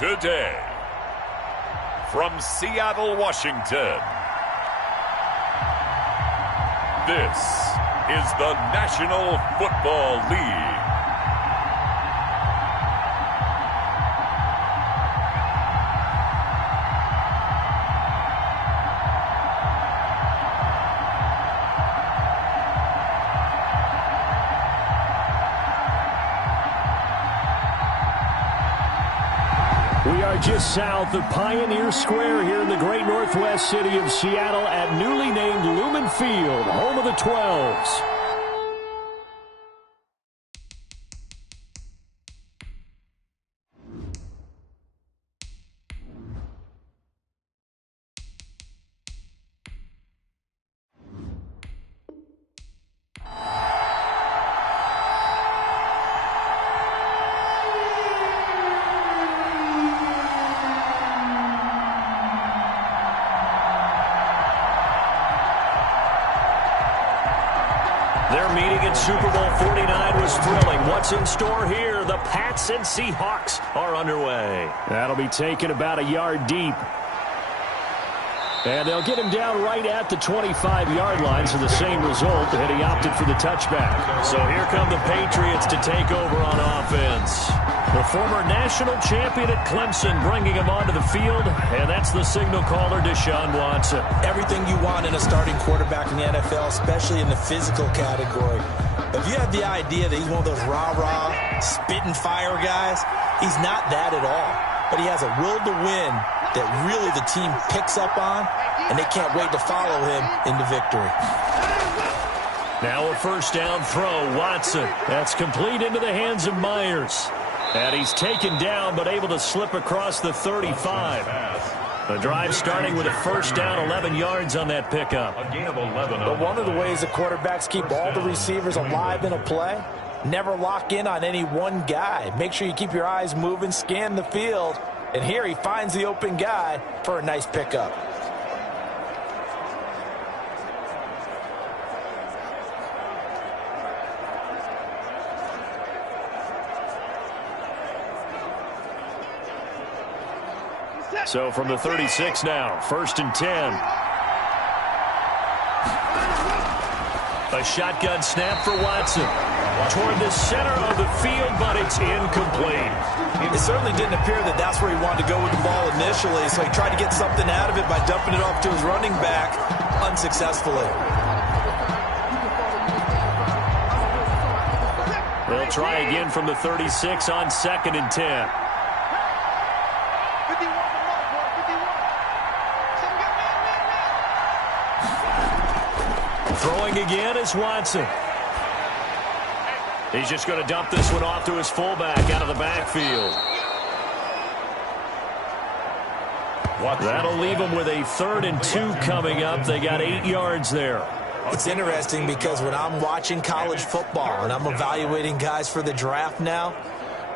Today, from Seattle, Washington, this is the National Football League. We are just south of Pioneer Square here in the great northwest city of Seattle at newly named Lumen Field, home of the 12s. Their meeting in Super Bowl 49 was thrilling. What's in store here? The Pats and Seahawks are underway. That'll be taken about a yard deep. And they'll get him down right at the 25-yard line, so the same result, and he opted for the touchback. So here come the Patriots to take over on offense. The former national champion at Clemson bringing him onto the field, and that's the signal caller, Deshaun Watson. Everything you want in a starting quarterback in the NFL, especially in the physical category. If you have the idea that he's one of those rah-rah, spit-and fire guys, he's not that at all. But he has a will to win that really the team picks up on, and they can't wait to follow him into victory. Now a first down throw, Watson. That's complete into the hands of Myers. And he's taken down, but able to slip across the 35. The drive starting with a first down, 11 yards on that pickup. A gain of 11. But one of the ways the quarterbacks keep all the receivers alive in a play, never lock in on any one guy. Make sure you keep your eyes moving, scan the field. And here he finds the open guy for a nice pickup. So from the 36 now, 1st and 10. A shotgun snap for Watson. Toward the center of the field, but it's incomplete. It certainly didn't appear that that's where he wanted to go with the ball initially, so he tried to get something out of it by dumping it off to his running back unsuccessfully. They'll try again from the 36 on 2nd and 10. Throwing again is Watson. He's just going to dump this one off to his fullback out of the backfield. That'll leave him with a 3rd and 2 coming up. They got 8 yards there. It's interesting because when I'm watching college football and I'm evaluating guys for the draft now,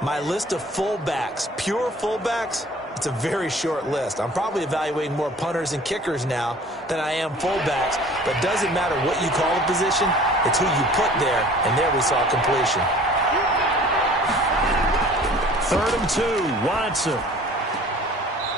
my list of fullbacks, pure fullbacks, it's a very short list. I'm probably evaluating more punters and kickers now than I am fullbacks. But it doesn't matter what you call a position, it's who you put there. And there we saw completion. 3rd and 2, Watson.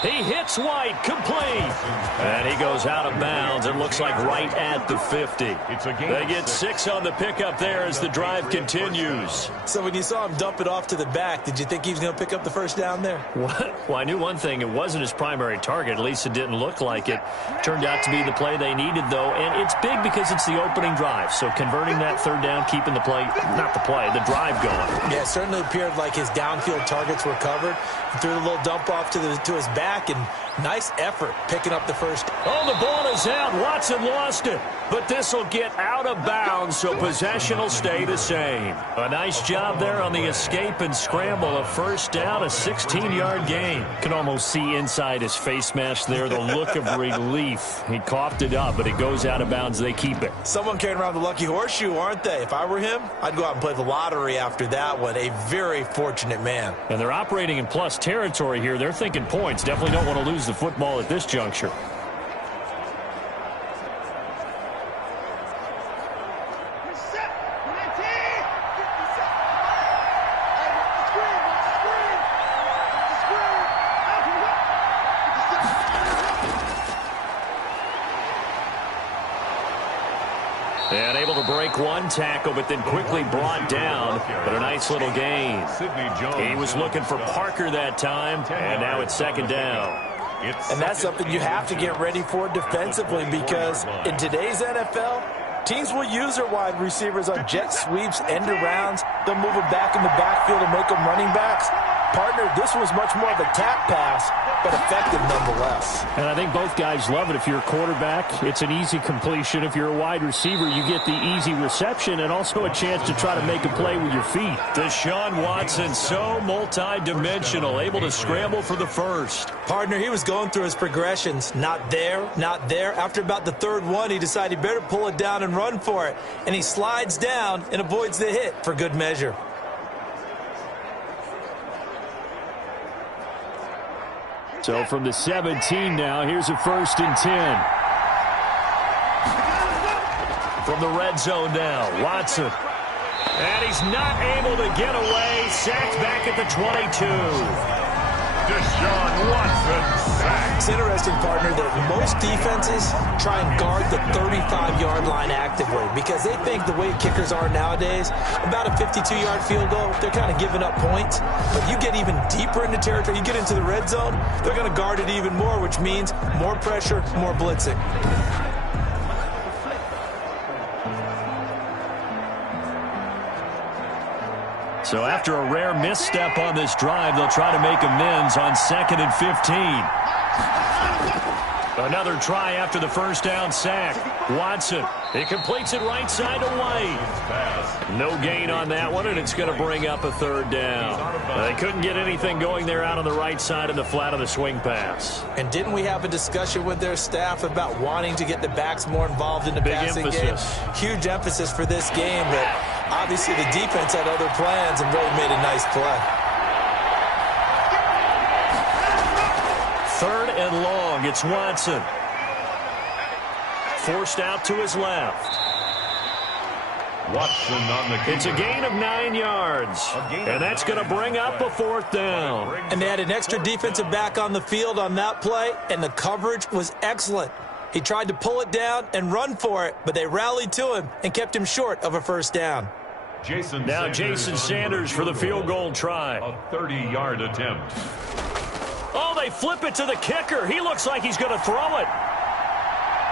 He hits White, complete. And he goes out of bounds. It looks like right at the 50. They get 6 on the pickup there as the drive continues. So when you saw him dump it off to the back, did you think he was going to pick up the first down there? Well, I knew one thing. It wasn't his primary target. At least it didn't look like it. Turned out to be the play they needed, though. And it's big because it's the opening drive. So converting that 3rd down, keeping the play, not the play, the drive going. Yeah, it certainly appeared like his downfield targets were covered. He threw the little dump off to his back, and nice effort picking up the first. Oh, the ball is out. Watson lost it. But this will get out of bounds, so possession will stay the same. A nice job there on the escape and scramble. A first down, a 16-yard gain. Can almost see inside his face mask there the look of relief. He coughed it up, but it goes out of bounds. They keep it. Someone carrying around the lucky horseshoe, aren't they? If I were him, I'd go out and play the lottery after that one. A very fortunate man. And they're operating in plus territory here. They're thinking points. Definitely don't want to lose the football at this juncture. to break one tackle, but then quickly brought down. But a nice little gain. He was looking for Parker that time, and now it's second down. And that's something you have to get ready for defensively, because in today's NFL, teams will use their wide receivers on jet sweeps, end arounds. They'll move them back in the backfield and make them running backs. Partner, this was much more of a tap pass, but effective nonetheless. And I think both guys love it. If you're a quarterback, it's an easy completion. If you're a wide receiver, you get the easy reception and also a chance to try to make a play with your feet. Deshaun Watson, so multi-dimensional, able to scramble for the first. Partner, he was going through his progressions. Not there, not there. After about the third one, he decided he better pull it down and run for it. And he slides down and avoids the hit for good measure. So from the 17 now, here's a 1st and 10. From the red zone now, Watson. And he's not able to get away. Sacked back at the 22. Deshaun Watson sacked. It's interesting, partner, that most defenses try and guard the 35-yard line actively because they think the way kickers are nowadays, about a 52-yard field goal, they're kind of giving up points. But you get even deeper into territory, you get into the red zone, they're going to guard it even more, which means more pressure, more blitzing. So after a rare misstep on this drive, they'll try to make amends on 2nd and 15. Another try after the first down sack. Watson, he completes it right side to White. No gain on that one, and it's going to bring up a 3rd down. They couldn't get anything going there out on the right side in the flat of the swing pass. And didn't we have a discussion with their staff about wanting to get the backs more involved in the passing game? Huge emphasis for this game, but obviously the defense had other plans and really made a nice play. 3rd and long. It's Watson. Forced out to his left. Watson on the It's a gain of 9 yards. And that's going to bring up a 4th down. And they had an extra defensive back on the field on that play, and the coverage was excellent. He tried to pull it down and run for it, but they rallied to him and kept him short of a 1st down. Now Jason Sanders for the field goal try. A 30-yard attempt. Oh, they flip it to the kicker. He looks like he's going to throw it.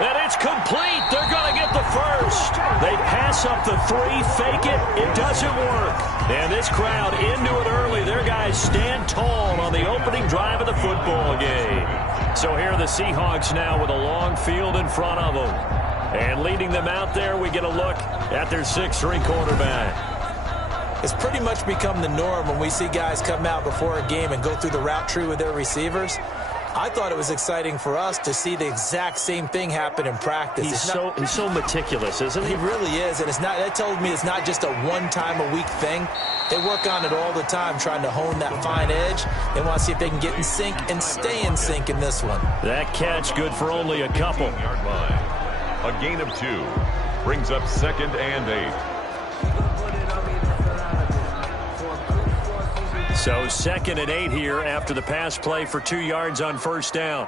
And it's complete. They're going to get the first. They pass up the 3, fake it. It doesn't work. And this crowd into it early. Their guys stand tall on the opening drive of the football game. So here are the Seahawks now with a long field in front of them. And leading them out there, we get a look at their 6'3" quarterback. It's pretty much become the norm when we see guys come out before a game and go through the route tree with their receivers. I thought it was exciting for us to see the exact same thing happen in practice. He's so meticulous, isn't he? He really is, and that tells me it's not just a one-time-a-week thing. They work on it all the time, trying to hone that fine edge. They want to see if they can get in sync and stay in sync in this one. That catch good for only a couple. A gain of 2 brings up 2nd and 8. So 2nd and 8 here after the pass play for 2 yards on 1st down.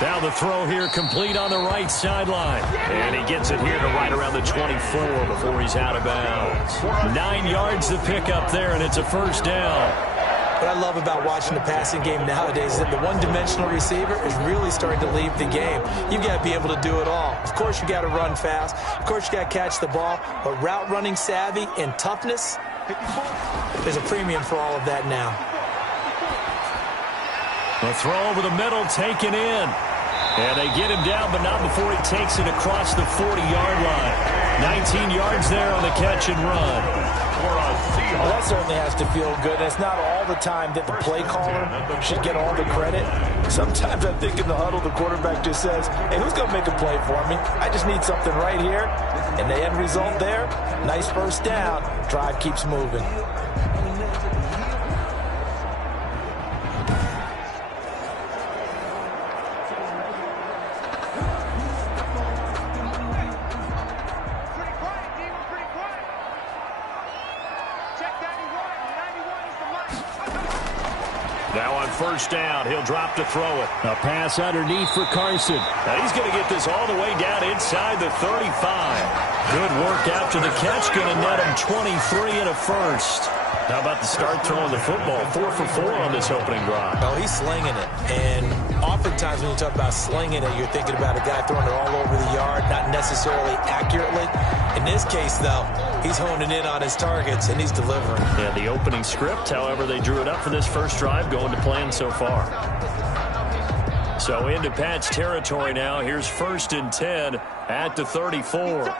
Now the throw here complete on the right sideline. And he gets it here to right around the 24 before he's out of bounds. 9 yards to pick up there, and it's a 1st down. What I love about watching the passing game nowadays is that the one-dimensional receiver is really starting to leave the game. You've got to be able to do it all. Of course, you got to run fast. Of course, you got to catch the ball. But route running savvy and toughness, there's a premium for all of that now. The throw over the middle taken in. And they get him down, but not before he takes it across the 40-yard line. 19 yards there on the catch and run. Well, that certainly has to feel good. And it's not all the time that the play caller should get all the credit. Sometimes I think in the huddle, the quarterback just says, hey, who's going to make a play for me? I just need something right here. And the end result there, nice 1st down. Drive keeps moving. Now on first down, he'll drop to throw it. A pass underneath for Carson. Now he's going to get this all the way down inside the 35. Good work after the catch. Going to net him 23 and a first. How about the start throwing the football? 4 for 4 on this opening drive. Oh, he's slinging it. And oftentimes when you talk about slinging it, you're thinking about a guy throwing it all over the yard, not necessarily accurately. In this case, though, he's honing in on his targets, and he's delivering. Yeah, the opening script, however, they drew it up for this first drive, going to plan so far. So into Pat's territory now. Here's 1st and 10 at the 34.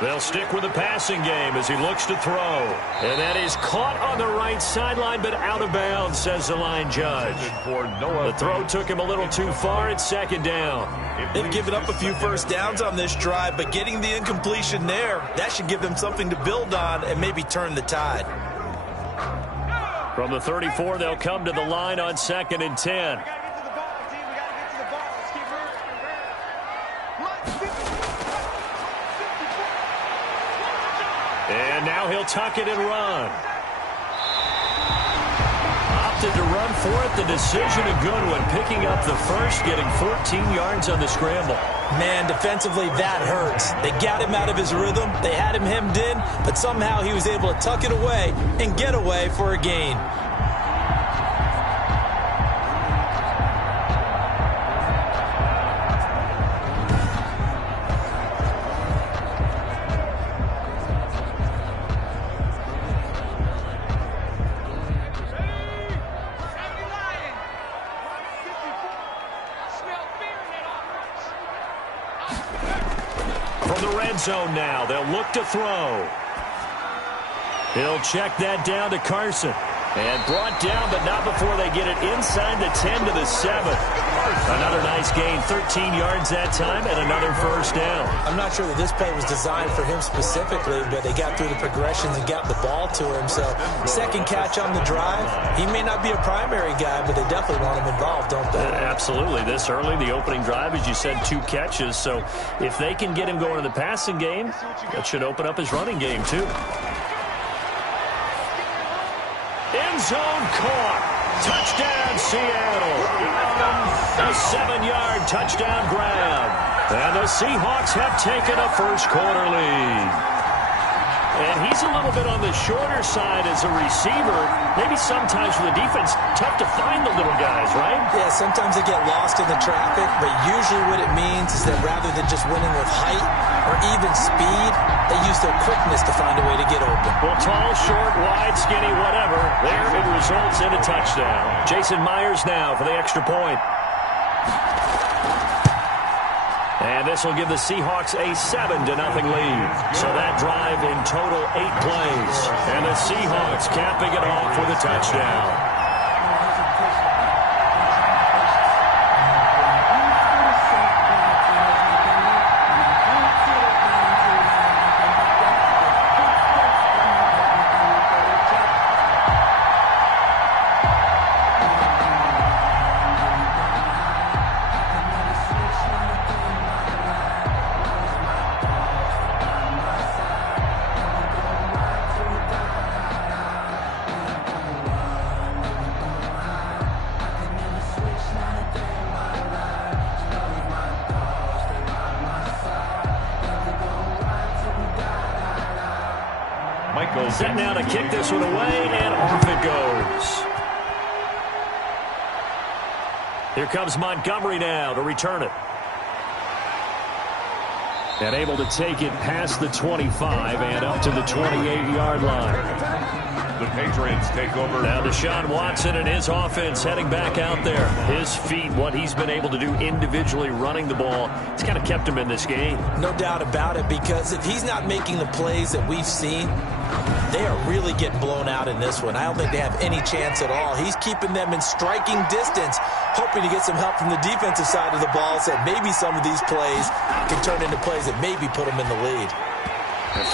They'll stick with the passing game as he looks to throw. And that is caught on the right sideline, but out of bounds, says the line judge. The throw took him a little too far. It's 2nd down. They've given up a few first downs on this drive, but getting the incompletion there, that should give them something to build on and maybe turn the tide. From the 34, they'll come to the line on 2nd and 10. And now he'll tuck it and run. Opted to run for it. The decision a good one. Picking up the first, getting 14 yards on the scramble. Man, defensively, that hurts. They got him out of his rhythm. They had him hemmed in, but somehow he was able to tuck it away and get away for a gain. Zone now. They'll look to throw. He'll check that down to Carson. And brought down, but not before they get it inside the 10 to the 7. Another nice gain, 13 yards that time, and another first down. I'm not sure that this play was designed for him specifically, but they got through the progressions and got the ball to him. So, second catch on the drive. He may not be a primary guy, but they definitely want him involved, don't they? Absolutely. This early, the opening drive, as you said, 2 catches. So, if they can get him going in the passing game, that should open up his running game, too. End zone caught. Touchdown, Seattle. A 7-yard touchdown grab. And the Seahawks have taken a first-quarter lead. And he's a little bit on the shorter side as a receiver. Maybe sometimes for the defense, tough to find the little guys, right? Yeah, sometimes they get lost in the traffic, but usually what it means is that rather than just winning with height or even speed, they use their quickness to find a way to get open. Well, tall, short, wide, skinny, whatever, there it results in a touchdown. Jason Myers now for the extra point. And this will give the Seahawks a 7-0 lead. So that drive in total 8 plays. And the Seahawks capping it off with a touchdown. Set now to kick this one away, and off it goes. Here comes Montgomery now to return it. And able to take it past the 25 and up to the 28-yard line. The Patriots take over. Now Deshaun Watson and his offense heading back out there. His feet, what he's been able to do individually running the ball, it's kind of kept him in this game. No doubt about it, because if he's not making the plays that we've seen, they are really getting blown out in this one. I don't think they have any chance at all. He's keeping them in striking distance, hoping to get some help from the defensive side of the ball so that maybe some of these plays can turn into plays that maybe put them in the lead.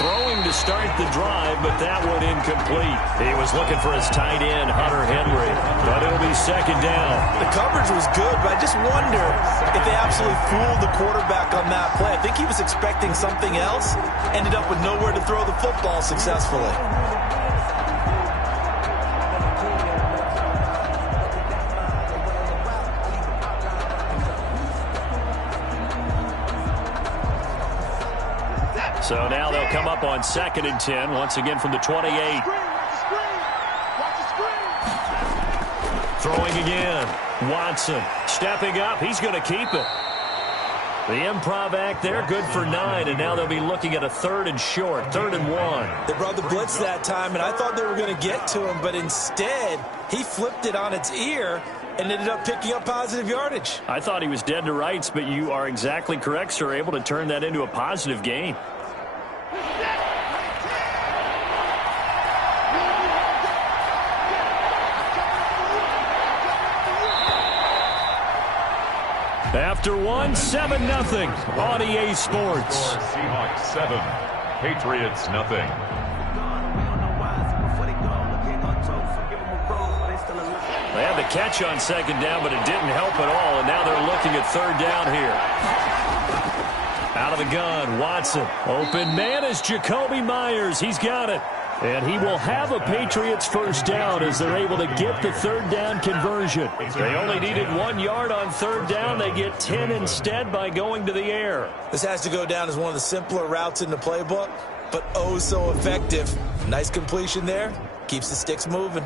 Throwing to start the drive, but that one incomplete. He was looking for his tight end, Hunter Henry, but it'll be 2nd down. The coverage was good, but I just wonder if they absolutely fooled the quarterback on that play. I think he was expecting something else, ended up with nowhere to throw the football successfully. So now they'll come up on 2nd and 10, once again from the 28. Throwing again. Watson stepping up. He's going to keep it. The improv act there, good for 9, and now they'll be looking at a 3rd and short, 3rd and 1. They brought the blitz that time, and I thought they were going to get to him, but instead he flipped it on its ear and ended up picking up positive yardage. I thought he was dead to rights, but you are exactly correct, sir, able to turn that into a positive gain. After 1, 7-0 on EA Sports. Seahawks 7, Patriots nothing. They had the catch on 2nd down, but it didn't help at all, and now they're looking at 3rd down here. Out of the gun, Watson. Open man is Jacoby Myers. He's got it. And he will have a Patriots 1st down as they're able to get the 3rd down conversion. They only needed 1 yard on 3rd down. They get 10 instead by going to the air. This has to go down as one of the simpler routes in the playbook, but oh so effective. Nice completion there. Keeps the sticks moving.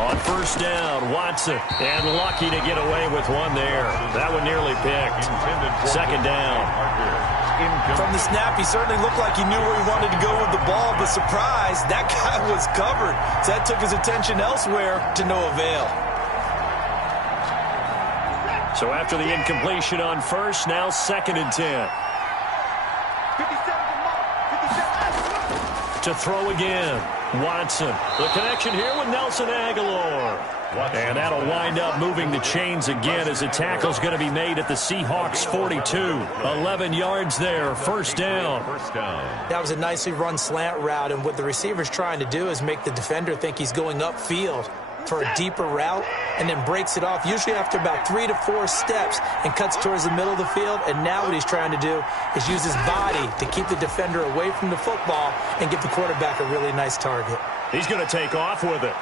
On 1st down, Watson, and lucky to get away with one there. That one nearly picked. 2nd down. From the snap, he certainly looked like he knew where he wanted to go with the ball, but surprise, that guy was covered. So that took his attention elsewhere to no avail. So after the incompletion on 1st, now 2nd and 10. To throw again. Watson. The connection here with Nelson Aguilar. And that'll wind up moving the chains again as the tackle's going to be made at the Seahawks 42. 11 yards there. 1st down. That was a nicely run slant route, and what the receiver's trying to do is make the defender think he's going upfield for a deeper route and then breaks it off, usually after about 3 to 4 steps, and cuts towards the middle of the field. And now what he's trying to do is use his body to keep the defender away from the football and give the quarterback a really nice target. He's going to take off with it.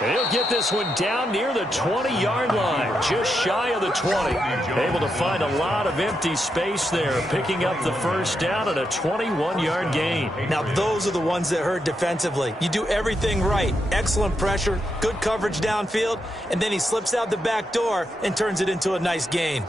And he'll get this one down near the 20-yard line, just shy of the 20. Able to find a lot of empty space there, picking up the 1st down and a 21-yard gain. Now, those are the ones that hurt defensively. You do everything right. Excellent pressure, good coverage downfield, and then he slips out the back door and turns it into a nice gain.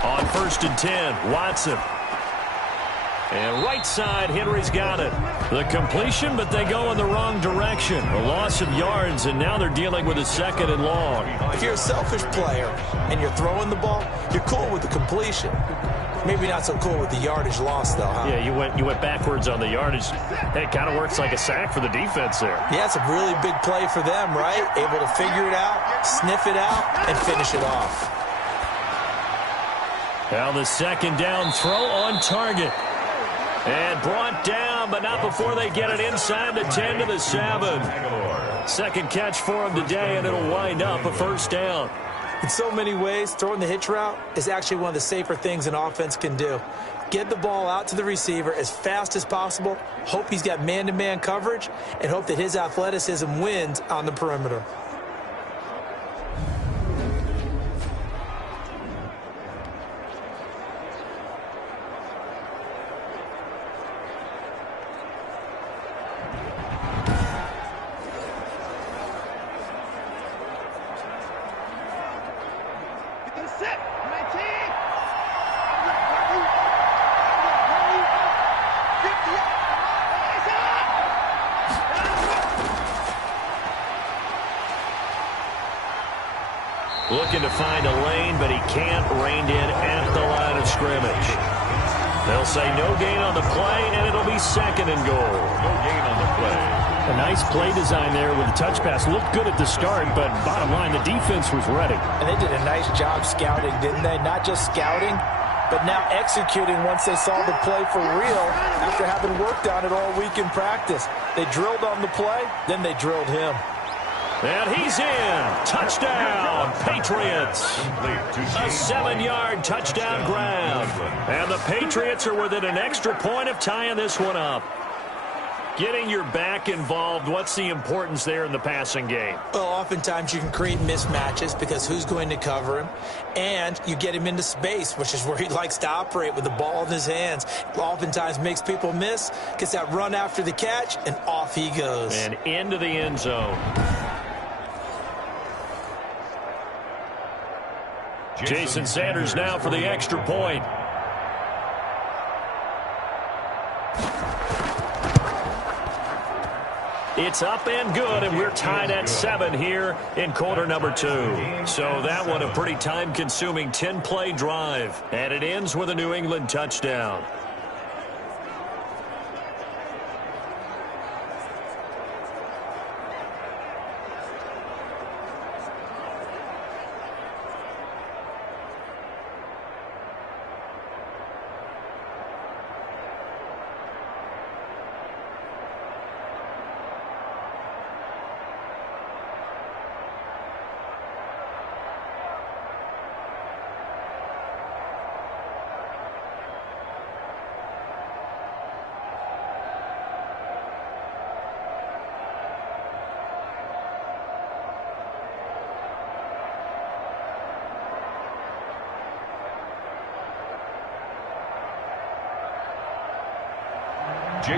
On 1st and 10, Watson. And right side, Henry's got it. The completion, but they go in the wrong direction. A loss of yards, and now they're dealing with a 2nd and long. If you're a selfish player and you're throwing the ball, you're cool with the completion. Maybe not so cool with the yardage loss, though, huh? Yeah, you went backwards on the yardage. Hey, it kind of works like a sack for the defense there. Yeah, it's a really big play for them, right? Able to figure it out, sniff it out, and finish it off. Now the 2nd down throw on target. And brought down, but not before they get it inside the 10 to the 7. 2nd catch for him today, and it'll wind up a 1st down. In so many ways, throwing the hitch route is actually one of the safer things an offense can do. Get the ball out to the receiver as fast as possible, hope he's got man-to-man coverage, and hope that his athleticism wins on the perimeter. Looking to find a lane, but he can't. Reined in at the line of scrimmage. They'll say no gain on the play, and it'll be second and goal. No gain on the play. A nice play design there with the touch pass. Looked good at the start, but bottom line, the defense was ready. And they did a nice job scouting, didn't they? Not just scouting, but now executing once they saw the play for real after having worked on it all week in practice. They drilled on the play, then they drilled him. And he's in. Touchdown, Patriots. A 7-yard touchdown grab. And the Patriots are within an extra point of tying this one up. Getting your back involved, what's the importance there in the passing game? Well, oftentimes you can create mismatches because who's going to cover him? And you get him into space, which is where he likes to operate with the ball in his hands. Oftentimes makes people miss, gets that run after the catch, and off he goes. And into the end zone. Jason Sanders now for the extra point. It's up and good, and we're tied at 7 here in quarter number 2. So that one a pretty time-consuming 10-play drive, and it ends with a New England touchdown.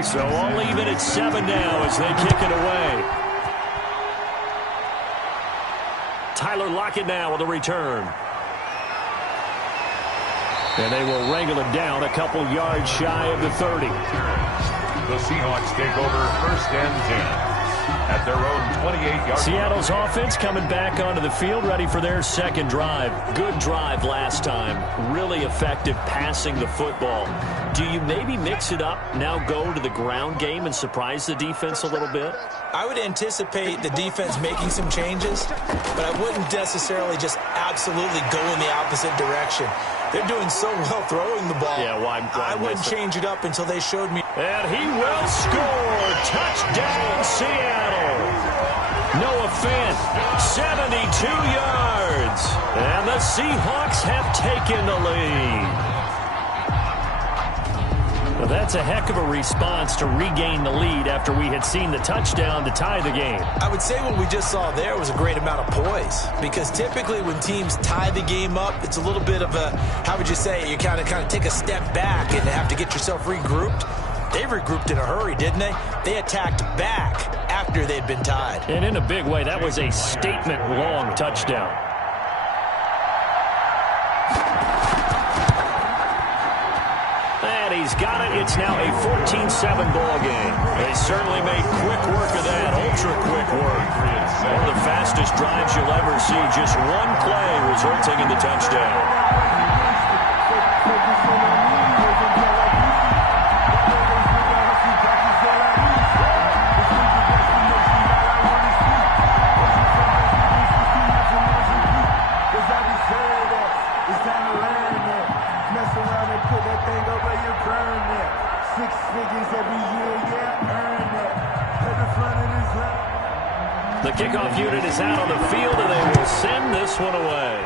So all even at 7 now as they kick it away. Tyler Lockett now with a return. And they will wrangle it down a couple yards shy of the 30. The Seahawks take over first and 10 at their own 28-yard. Seattle's offense coming back onto the field, ready for their second drive. Good drive last time. Really effective passing the football. Do you maybe mix it up, now go to the ground game and surprise the defense a little bit? I would anticipate the defense making some changes, but I wouldn't necessarily just absolutely go in the opposite direction. They're doing so well throwing the ball. Yeah, why I wouldn't change it up until they showed me. And he will score. Touchdown, Seattle. Noah Fant, 72 yards. And the Seahawks have taken the lead. Well, that's a heck of a response to regain the lead after we had seen the touchdown to tie the game. I would say what we just saw there was a great amount of poise, because typically when teams tie the game up, it's a little bit of a, how would you say, you kind of take a step back and have to get yourself regrouped. They regrouped in a hurry, didn't they? They attacked back after they'd been tied. And in a big way, that was a statement-long touchdown. He's got it. It's now a 14-7 ball game. They certainly made quick work of that, ultra-quick work. One of the fastest drives you'll ever see. Just one play resulting in the touchdown. The kickoff unit is out on the field, and they will send this one away.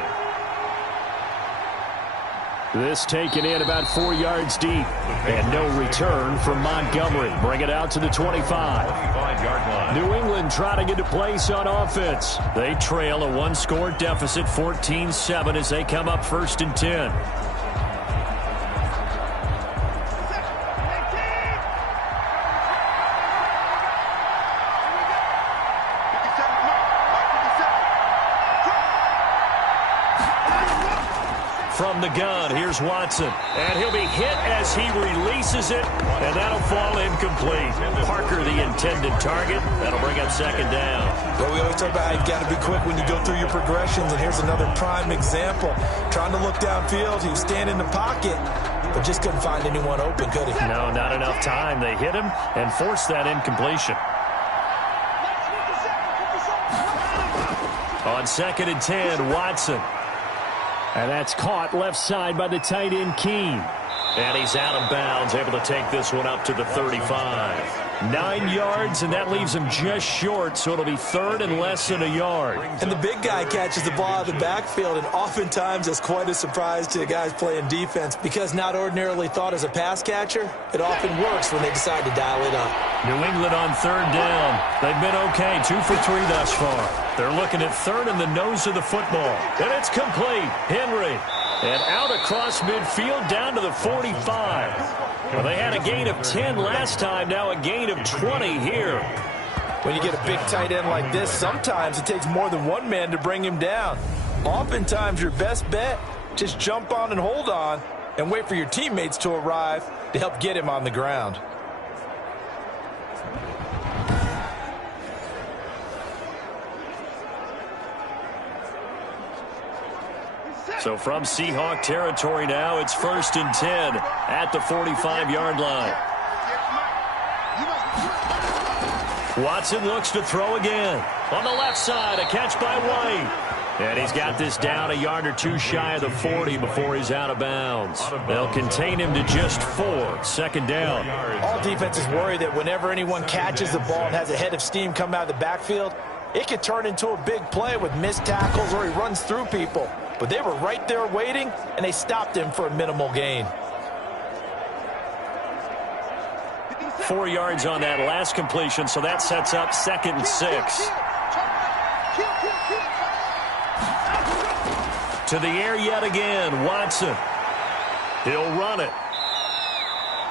This taken in about 4 yards deep. And no return from Montgomery. Bring it out to the 25. New England trying to get a place on offense. They trail a one-score deficit, 14-7, as they come up first and 10. From the gun, here's Watson. And he'll be hit as he releases it, and that'll fall incomplete. Parker, the intended target. That'll bring up second down. Well, we always talk about how you've got to be quick when you go through your progressions, and here's another prime example. Trying to look downfield, he was standing in the pocket, but just couldn't find anyone open, could he? No, not enough time. They hit him and forced that incompletion. On 2nd and 10, Watson. And that's caught left side by the tight end, Keene. And he's out of bounds, able to take this one up to the 35. 9 yards, and that leaves him just short, so it'll be 3rd and less than a yard. And the big guy catches the ball out of the backfield, and oftentimes it's quite a surprise to the guys playing defense because not ordinarily thought as a pass catcher, it often works when they decide to dial it up. New England on 3rd down. They've been okay, 2 for 3 thus far. They're looking at 3rd in the nose of the football. And it's complete. Henry. And out across midfield down to the 45. Well, they had a gain of 10 last time, now a gain of 20 here. When you get a big tight end like this, sometimes it takes more than one man to bring him down. Oftentimes, your best bet, just jump on and hold on and wait for your teammates to arrive to help get him on the ground. So from Seahawk territory now, it's 1st and 10 at the 45-yard line. Watson looks to throw again. On the left side, a catch by White. And he's got this down a yard or 2 shy of the 40 before he's out of bounds. They'll contain him to just 4. 2nd down. All defenses worry that whenever anyone catches the ball and has a head of steam come out of the backfield, it could turn into a big play with missed tackles or he runs through people. But they were right there waiting, and they stopped him for a minimal gain. 4 yards on that last completion, so that sets up 2nd and 6. To the air yet again, Watson. He'll run it.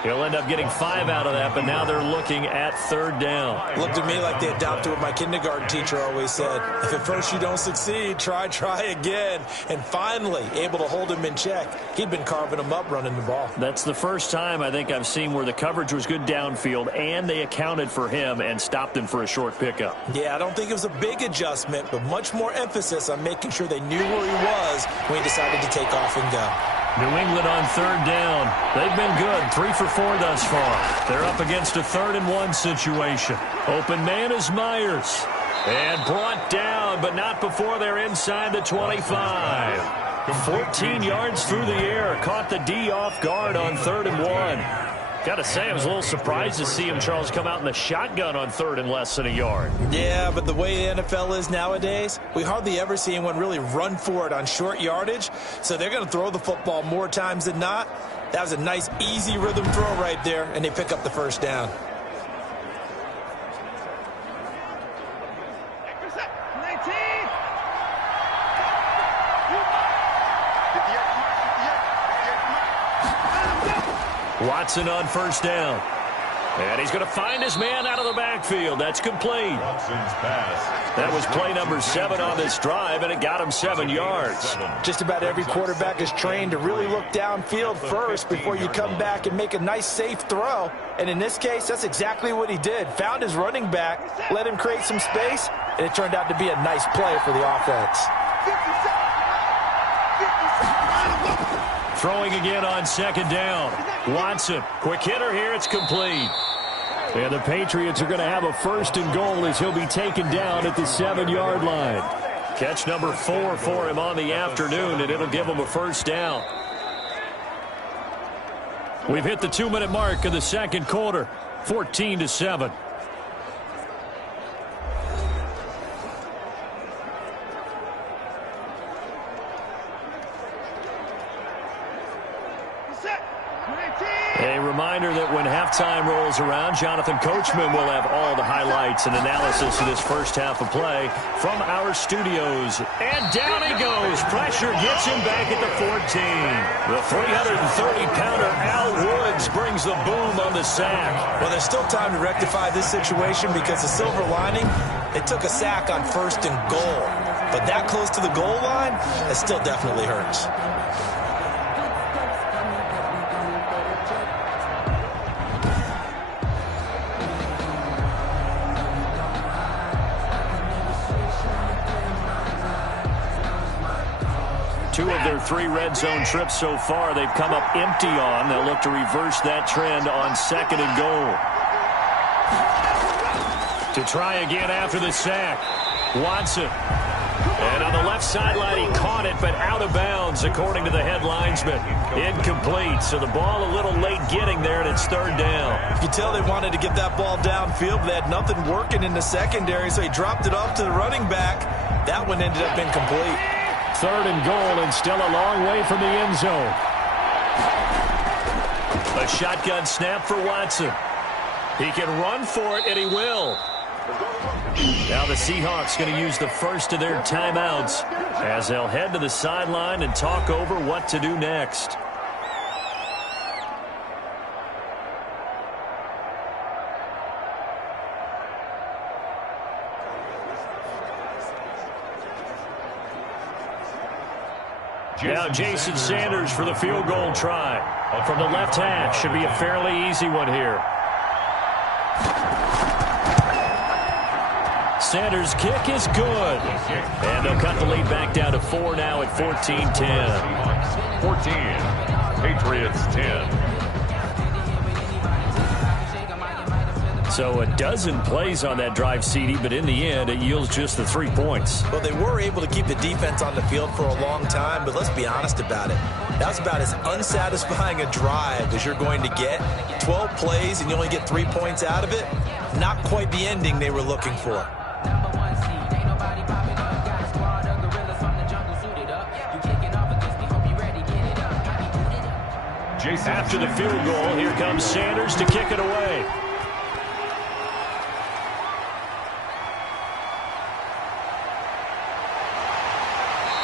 He'll end up getting 5 out of that, but now they're looking at 3rd down. Looked to me like they adopted what my kindergarten teacher always said. If at first you don't succeed, try again. And finally, able to hold him in check. He'd been carving him up running the ball. That's the first time I think I've seen where the coverage was good downfield, and they accounted for him and stopped him for a short pickup. Yeah, I don't think it was a big adjustment, but much more emphasis on making sure they knew where he was when he decided to take off and go. New England on 3rd down. They've been good, 3 for 4 thus far. They're up against a 3rd and 1 situation. Open man is Myers. And brought down, but not before they're inside the 25. 14 yards through the air. Caught the D off guard on 3rd and 1. Got to say, I was a little surprised to see him, Charles, come out in the shotgun on 3rd and less than a yard. Yeah, but the way the NFL is nowadays, we hardly ever see anyone really run for it on short yardage. So they're going to throw the football more times than not. That was a nice, easy rhythm throw right there, and they pick up the 1st down. Watson on 1st down. And he's going to find his man out of the backfield. That's complete. That was play number 7 on this drive, and it got him 7 yards. Just about every quarterback is trained to really look downfield first before you come back and make a nice, safe throw. And in this case, that's exactly what he did. Found his running back, let him create some space, and it turned out to be a nice play for the offense. Throwing again on 2nd down. Watson, quick hitter here, it's complete. And the Patriots are going to have a 1st and goal as he'll be taken down at the 7-yard line. Catch number 4 for him on the afternoon, and it'll give him a 1st down. We've hit the 2-minute mark of the 2nd quarter, 14-7. A reminder that when halftime rolls around, Jonathan Coachman will have all the highlights and analysis of this first half of play from our studios. And down he goes. Pressure gets him back at the 14. The 330-pounder Al Woods brings the boom on the sack. Well, there's still time to rectify this situation because the silver lining, they took a sack on 1st and goal. But that close to the goal line, it still definitely hurts. Two of their their 3 red zone trips so far, they've come up empty on. They'll look to reverse that trend on 2nd and goal. To try again after the sack. Watson. And on the left sideline, he caught it, but out of bounds, according to the head linesman. Incomplete, so the ball a little late getting there, and it's 3rd down. You can tell they wanted to get that ball downfield, but they had nothing working in the secondary, so he dropped it off to the running back. That one ended up incomplete. 3rd and goal, and still a long way from the end zone. A shotgun snap for Watson. He can run for it, and he will. Now the Seahawks going to use the first of their timeouts as they'll head to the sideline and talk over what to do next. Now Jason Sanders for the field goal try. From the left hash, should be a fairly easy one here. Sanders' kick is good. And they'll cut the lead back down to 4 now at 14-10. 14. Patriots 10. So a dozen plays on that drive, CD, but in the end, it yields just the 3 points. Well, they were able to keep the defense on the field for a long time, but let's be honest about it. That's about as unsatisfying a drive as you're going to get. 12 plays and you only get 3 points out of it. Not quite the ending they were looking for. After the field goal, here comes Sanders to kick it away.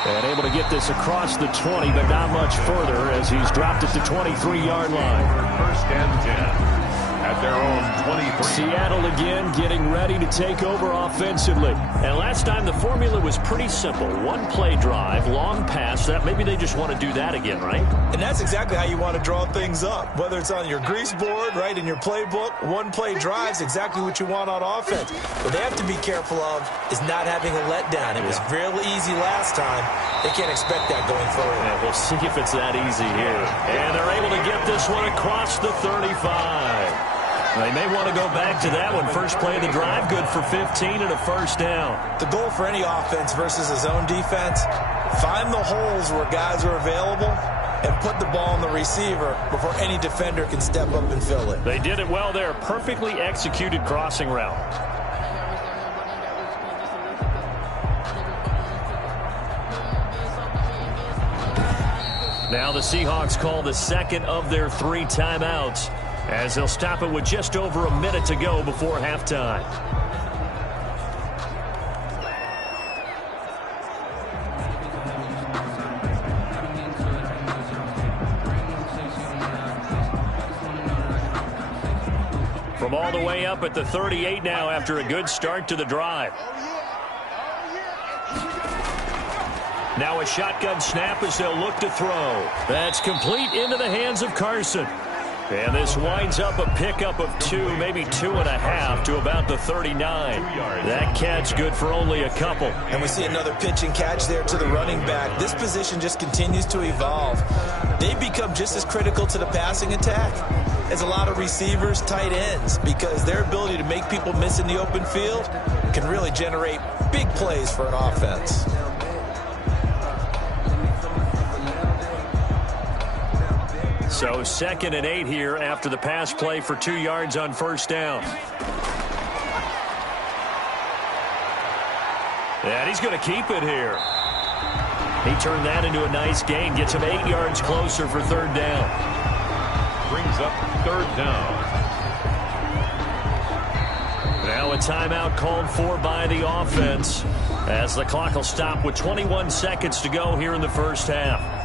And able to get this across the 20, but not much further as he's dropped it to 23-yard line. 1st and 10 at their own 23. Seattle again getting ready to take over offensively. And last time the formula was pretty simple. 1-play drive, long pass. That maybe they just want to do that again, right? And that's exactly how you want to draw things up. Whether it's on your grease board, right, in your playbook, 1-play drives exactly what you want on offense. What they have to be careful of is not having a letdown. It was real easy last time. They can't expect that going forward. Yeah, we'll see if it's that easy here. And they're able to get this one across the 35. They may want to go back to that one. First play of the drive, good for 15 and a 1st down. The goal for any offense versus a zone defense, find the holes where guys are available and put the ball on the receiver before any defender can step up and fill it. They did it well there. Perfectly executed crossing route. Now the Seahawks call the 2nd of their 3 timeouts as they'll stop it with just over a minute to go before halftime. From all the way up at the 38 now after a good start to the drive. Now a shotgun snap as they'll look to throw. That's complete into the hands of Carson. And this winds up a pickup of 2, maybe 2.5 to about the 39. That catch good for only a couple. And we see another pitch and catch there to the running back. This position just continues to evolve. They become just as critical to the passing attack as a lot of receivers, tight ends, because their ability to make people miss in the open field can really generate big plays for an offense. So 2nd and 8 here after the pass play for 2 yards on 1st down. And he's going to keep it here. He turned that into a nice gain. Gets him 8 yards closer for 3rd down. Brings up 3rd down. Now a timeout called for by the offense as the clock will stop with 21 seconds to go here in the 1st half.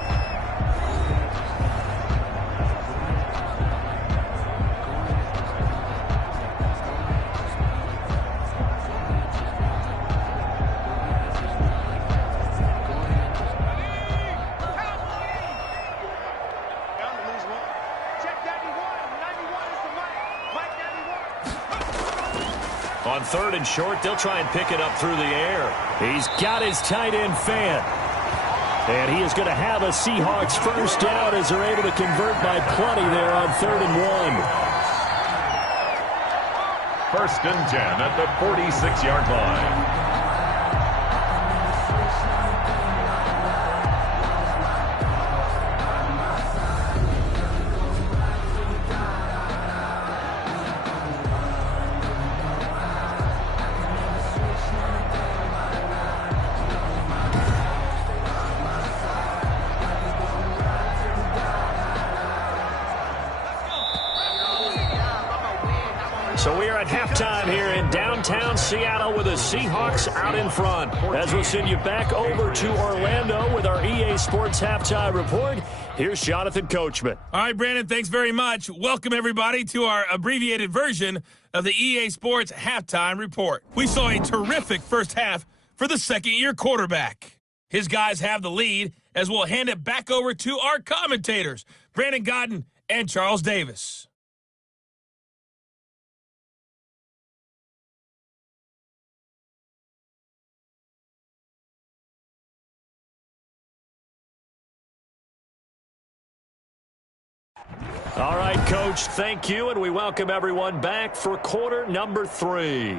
On 3rd and short, they'll try and pick it up through the air. He's got his tight end fan. And he is going to have a Seahawks first down as they're able to convert by plenty there on 3rd and 1. 1st and 10 at the 46-yard line. So we are at halftime here in downtown Seattle with the Seahawks out in front. As we'll send you back over to Orlando with our EA Sports Halftime Report, here's Jonathan Coachman. All right, Brandon, thanks very much. Welcome, everybody, to our abbreviated version of the EA Sports Halftime Report. We saw a terrific first half for the second-year quarterback. His guys have the lead as we'll hand it back over to our commentators, Brandon Godden and Charles Davis. All right, Coach, thank you, and we welcome everyone back for quarter number 3.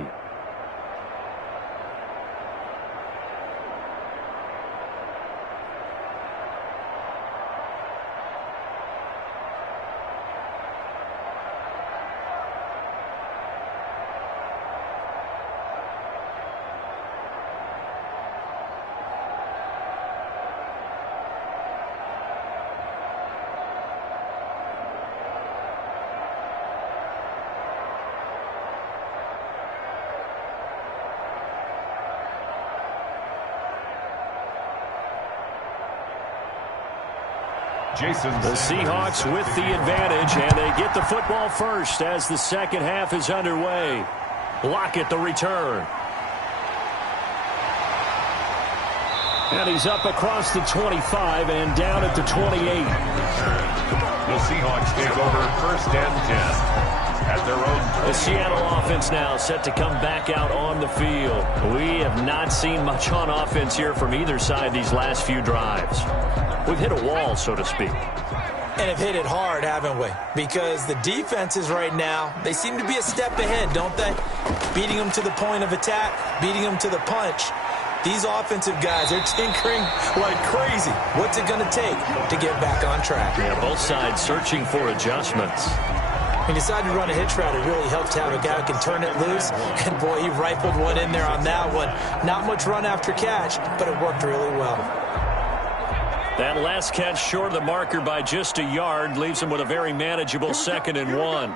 The Seahawks with the advantage, and they get the football first as the second half is underway. Lockett the return. And he's up across the 25 and down at the 28. The Seahawks take over 1st and 10 at their own 20. The Seattle offense now set to come back out on the field. We have not seen much on offense here from either side these last few drives. We've hit a wall, so to speak. And have hit it hard, haven't we? Because the defenses right now, they seem to be a step ahead, don't they? Beating them to the point of attack, beating them to the punch. These offensive guys, they're tinkering like crazy. What's it going to take to get back on track? Yeah, both sides searching for adjustments. He decided to run a hitch route. It really helps to have a guy who can turn it loose. And, boy, he rifled one in there on that one. Not much run after catch, but it worked really well. That last catch short of the marker by just a yard leaves him with a very manageable 2nd and 1.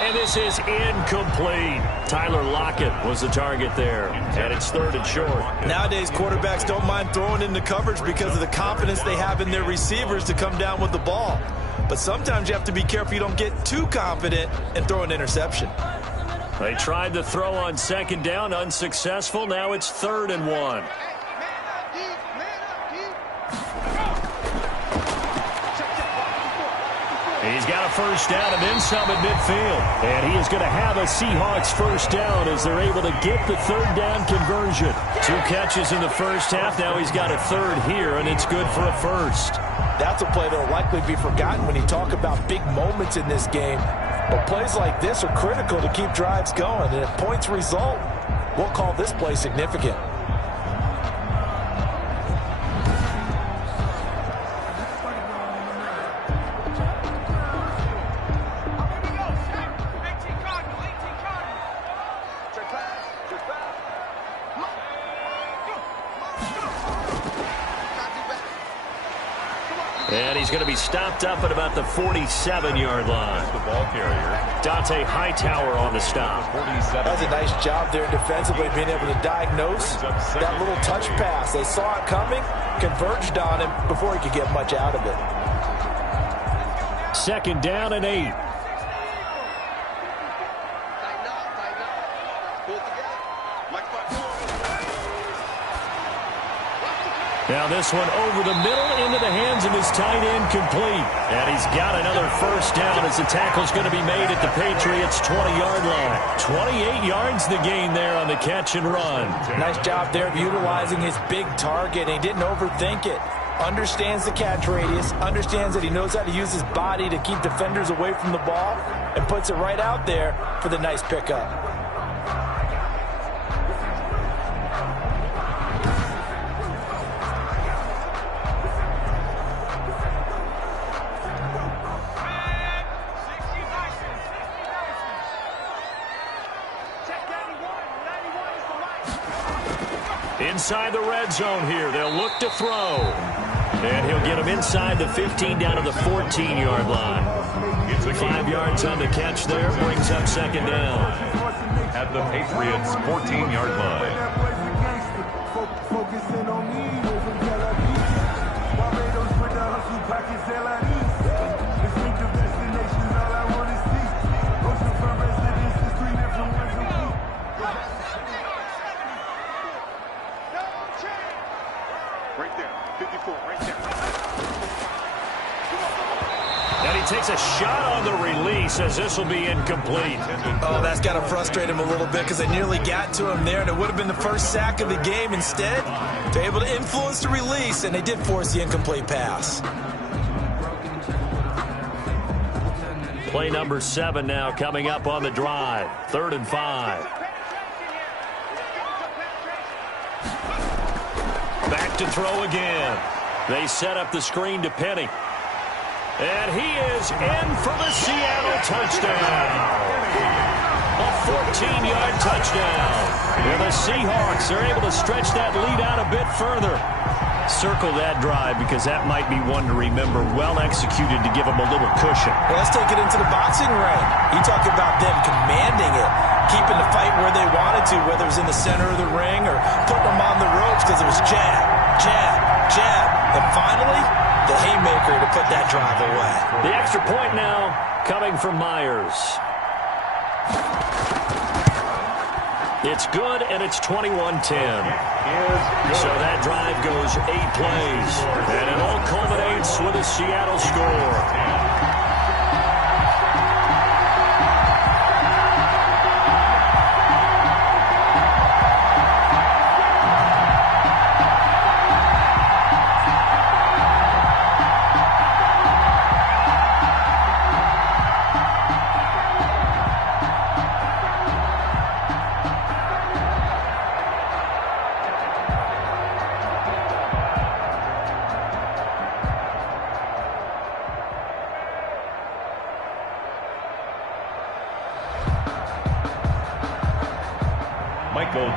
And this is incomplete. Tyler Lockett was the target there. And it's 3rd and short. Nowadays, quarterbacks don't mind throwing into coverage because of the confidence they have in their receivers to come down with the ball. But sometimes you have to be careful you don't get too confident and throw an interception. They tried to throw on 2nd down, unsuccessful. Now it's 3rd and 1. He's got a first down and then some at midfield. And he is going to have a Seahawks first down as they're able to get the 3rd down conversion. 2 catches in the first half. Now he's got a 3rd here, and it's good for a first. That's a play that will likely be forgotten when you talk about big moments in this game. But plays like this are critical to keep drives going. And if points result, we'll call this play significant. And he's going to be stopped up at about the 47-yard line. The ball carrier. Dante Hightower on the stop. That's a nice job there defensively, being able to diagnose that little touch pass. They saw it coming, converged on him before he could get much out of it. 2nd down and 8. Now this one over the middle into the hands of his tight end, complete. And he's got another first down as the tackle's going to be made at the Patriots' 20-yard line. 28 yards the gain there on the catch and run. Nice job there of utilizing his big target. He didn't overthink it. Understands the catch radius, understands that he knows how to use his body to keep defenders away from the ball, and puts it right out there for the nice pickup. Inside the red zone here, they'll look to throw. And he'll get him inside the 15 down to the 14-yard line. 5 yards on the catch there, brings up second down. At the Patriots' 14-yard line. Takes a shot on the release as this will be incomplete. Oh, that's got to frustrate him a little bit because they nearly got to him there, and it would have been the first sack of the game. Instead, they're able to influence the release, and they did force the incomplete pass. Play number 7 now coming up on the drive. 3rd and 5. Back to throw again. They set up the screen to Penny. And he is in for the Seattle touchdown. A 14-yard touchdown. And the Seahawks are able to stretch that lead out a bit further. Circle that drive because that might be one to remember. Well executed to give them a little cushion. Well, let's take it into the boxing ring. You talk about them commanding it, keeping the fight where they wanted to, whether it was in the center of the ring or putting them on the ropes because it was jab, jab, jab. And finally, the haymaker to put that drive away. The extra point now coming from Myers. It's good, and it's 21-10. So that drive goes 8 plays. And it all culminates with a Seattle score.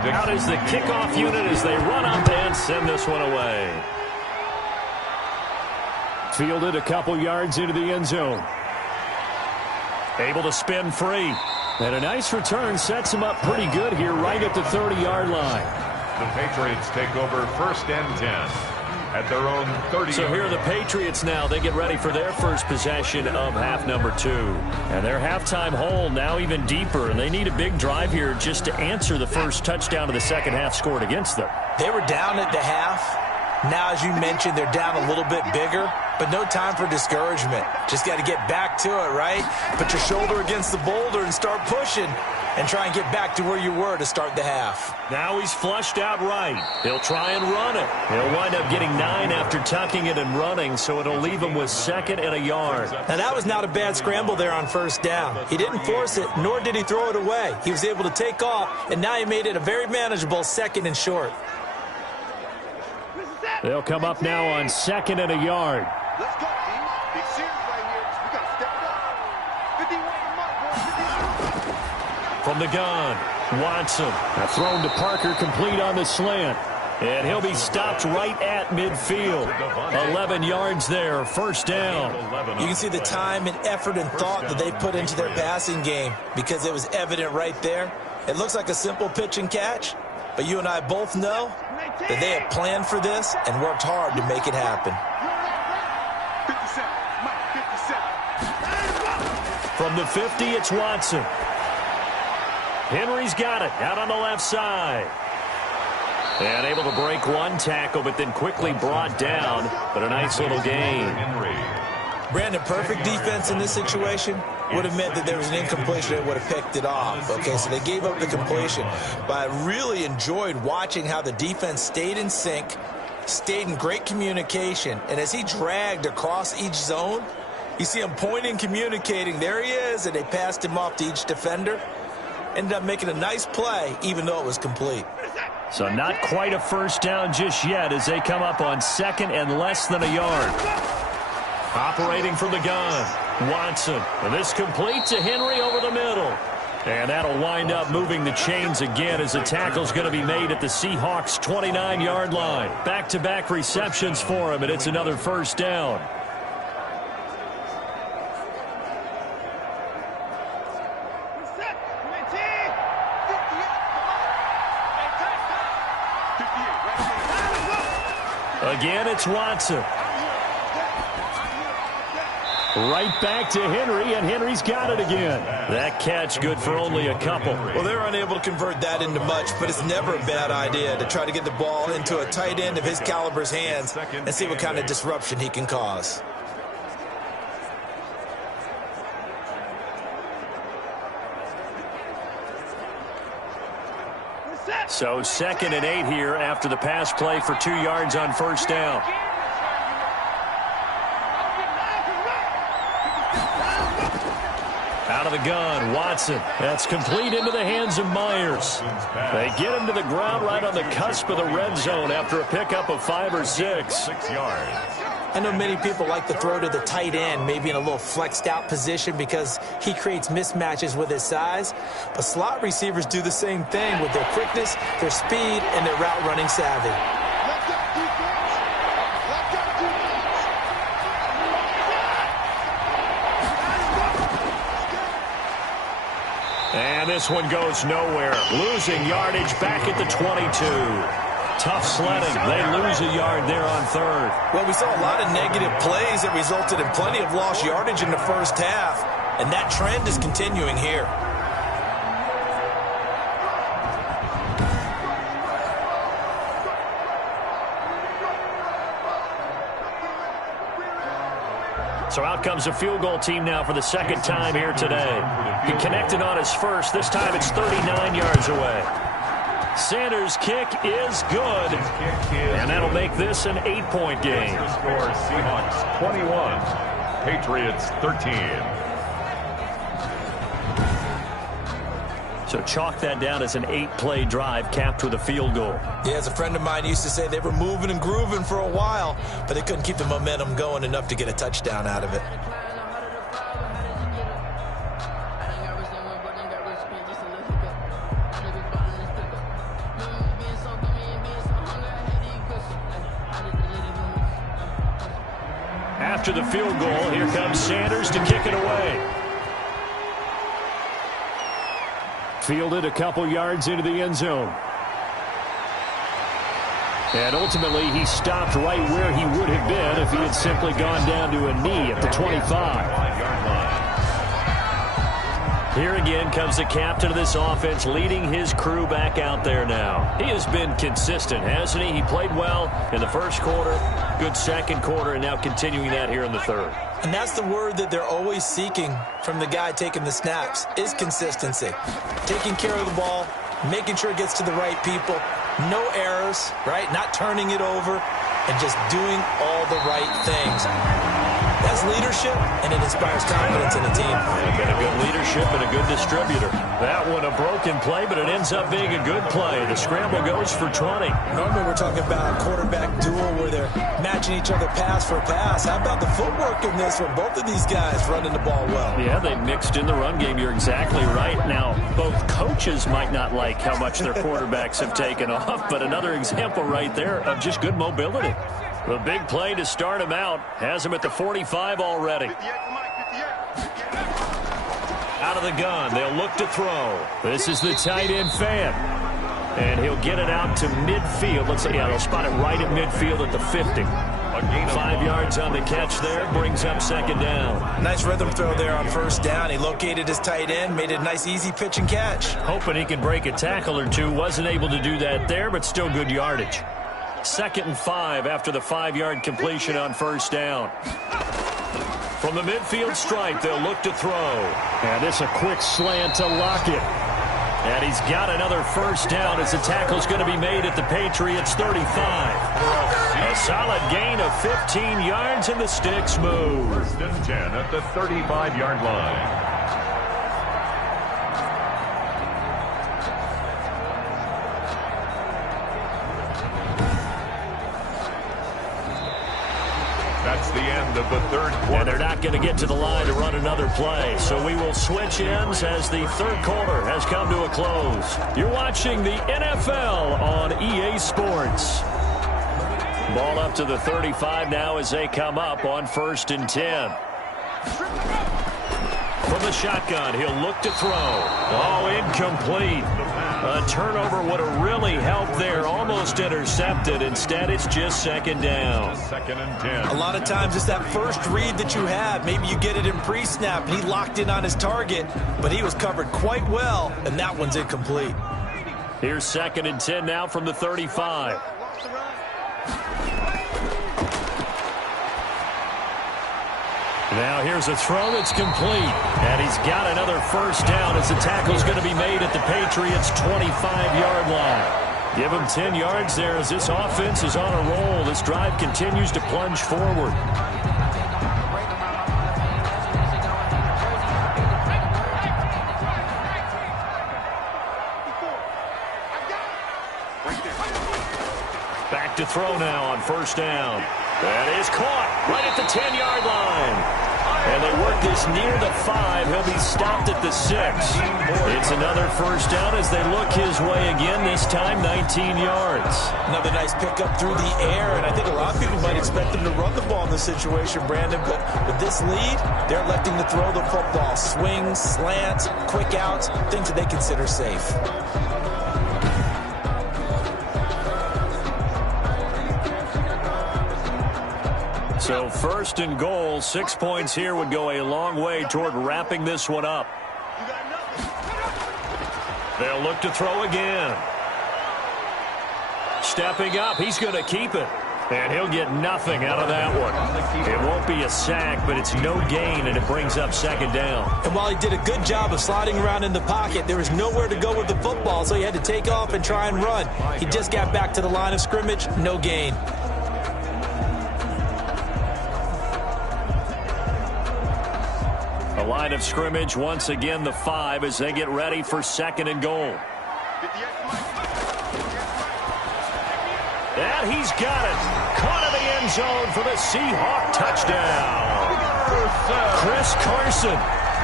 Out is the kickoff unit as they run up and send this one away. Fielded a couple yards into the end zone. Able to spin free. And a nice return sets him up pretty good here right at the 30-yard line. The Patriots take over 1st and 10. At their own 30. So here are the Patriots now. They get ready for their first possession of half number 2. And their halftime hole now even deeper. And they need a big drive here just to answer the first touchdown of the second half scored against them. They were down at the half. Now, as you mentioned, they're down a little bit bigger, but no time for discouragement. Just got to get back to it, right? Put your shoulder against the boulder and start pushing and try and get back to where you were to start the half. Now he's flushed out right. He'll try and run it. He'll wind up getting 9 after tucking it and running, so it'll leave him with 2nd and a yard. Now, that was not a bad scramble there on 1st down. He didn't force it, nor did he throw it away. He was able to take off, and now he made it a very manageable 2nd and short. They'll come up now on 2nd and a yard. Let's go, team. Big series right here. We got to step it up. 51 boys. From the gun, Watson. Thrown to Parker, complete on the slant. And he'll be stopped right at midfield. 11 yards there, 1st down. You can see the time and effort and thought that they put into their passing game because it was evident right there. It looks like a simple pitch and catch, but you and I both know that they have planned for this and worked hard to make it happen. 57. From the 50, it's Watson. Henry's got it out on the left side. And able to break one tackle, but then quickly brought down. But a nice little gain. Brandon, perfect defense in this situation would have meant that there was an incompletion that would have picked it off. Okay, so they gave up the completion. But I really enjoyed watching how the defense stayed in sync, stayed in great communication. And as he dragged across each zone, you see him pointing, communicating. There he is, and they passed him off to each defender. Ended up making a nice play, even though it was complete. So not quite a first down just yet as they come up on second and less than a yard. Operating from the gun, Watson. And this complete to Henry over the middle. And that'll wind up moving the chains again as the tackle's going to be made at the Seahawks' 29-yard line. Back-to-back receptions for him, and it's another first down. Again, it's Watson. Right back to Henry, and Henry's got it again. That catch good for only a couple. Well, they're unable to convert that into much, but it's never a bad idea to try to get the ball into a tight end of his caliber's hands and see what kind of disruption he can cause. So 2nd and 8 here after the pass play for 2 yards on first down. Out of the gun, Watson. That's complete into the hands of Myers. They get him to the ground right on the cusp of the red zone after a pickup of 5 or 6. 6 yards. I know many people like to throw to the tight end, maybe in a little flexed out position because he creates mismatches with his size. But slot receivers do the same thing with their quickness, their speed, and their route running savvy. And this one goes nowhere. Losing yardage back at the 22. Tough sledding. They lose a yard there on 3rd. Well, we saw a lot of negative plays that resulted in plenty of lost yardage in the first half, and that trend is continuing here. So out comes a field goal team now for the 2nd time here today. He connected on his first. This time it's 39 yards away. Sanders' kick is good. And that'll make this an 8-point game. Score Seahawks 21, Patriots 13. So chalk that down as an 8-play drive capped with a field goal. Yeah, as a friend of mine used to say, they were moving and grooving for a while, but they couldn't keep the momentum going enough to get a touchdown out of it. After the field goal, here comes Sanders to kick it away. Fielded a couple yards into the end zone. And ultimately, he stopped right where he would have been if he had simply gone down to a knee at the 25. Here again comes the captain of this offense, leading his crew back out there now. He has been consistent, hasn't he? He played well in the first quarter, good second quarter, and now continuing that here in the 3rd. And that's the word that they're always seeking from the guy taking the snaps, is consistency. Taking care of the ball, making sure it gets to the right people, no errors, right? Not turning it over, and just doing all the right things. That's leadership, and it inspires confidence in a team. And been a good leadership and a good distributor. That one a broken play, but it ends up being a good play. The scramble goes for 20. Normally we're talking about a quarterback duel where they're matching each other pass for pass. How about the footwork in this one? Both of these guys running the ball well. Yeah, they mixed in the run game. You're exactly right. Now, both coaches might not like how much their quarterbacks have taken off, but another example right there of just good mobility. The big play to start him out has him at the 45 already. Out of the gun, they'll look to throw. This is the tight end fan. And he'll get it out to midfield. Let's say, yeah, they'll spot it right at midfield at the 50. A gain of 5 yards on the catch there, brings up second down. Nice rhythm throw there on first down. He located his tight end, made it a nice easy pitch and catch. Hoping he can break a tackle or two. Wasn't able to do that there, but still good yardage. 2nd and 5 after the 5-yard completion on first down. From the midfield stripe, they'll look to throw. And it's a quick slant to Lockett. And he's got another first down as the tackle's going to be made at the Patriots' 35. A solid gain of 15 yards, and the sticks move. 1st and 10 at the 35-yard line. That's the end of the third quarter. And they're not going to get to the line to run another play. So we will switch ends as the third quarter has come to a close. You're watching the NFL on EA Sports. Ball up to the 35 now as they come up on 1st and 10. From the shotgun, he'll look to throw. Oh, incomplete. A turnover would have really helped there. Almost intercepted. Instead, it's just 2nd down. 2nd and 10. A lot of times it's that first read that you have. Maybe you get it in pre-snap, and he locked in on his target, but he was covered quite well, and that one's incomplete. Here's 2nd and 10 now from the 35. Now here's a throw that's complete. And he's got another first down as the tackle's going to be made at the Patriots' 25-yard line. Give him 10 yards there as this offense is on a roll. This drive continues to plunge forward. Back to throw now on first down. That is caught right at the 10-yard line. And they work this near the 5. He'll be stopped at the 6. It's another first down as they look his way again, this time 19 yards. Another nice pickup through the air, and I think a lot of people might expect them to run the ball in this situation, Brandon, but with this lead, they're electing to throw the football. Swings, slants, quick outs, things that they consider safe. So 1st and goal, 6 points here would go a long way toward wrapping this one up. They'll look to throw again. Stepping up, he's going to keep it. And he'll get nothing out of that one. It won't be a sack, but it's no gain, and it brings up 2nd down. And while he did a good job of sliding around in the pocket, there was nowhere to go with the football, so he had to take off and try and run. He just got back to the line of scrimmage, no gain. The line of scrimmage, once again, the 5 as they get ready for 2nd and goal. And he's got it. Caught in the end zone for the Seahawk touchdown. Chris Carson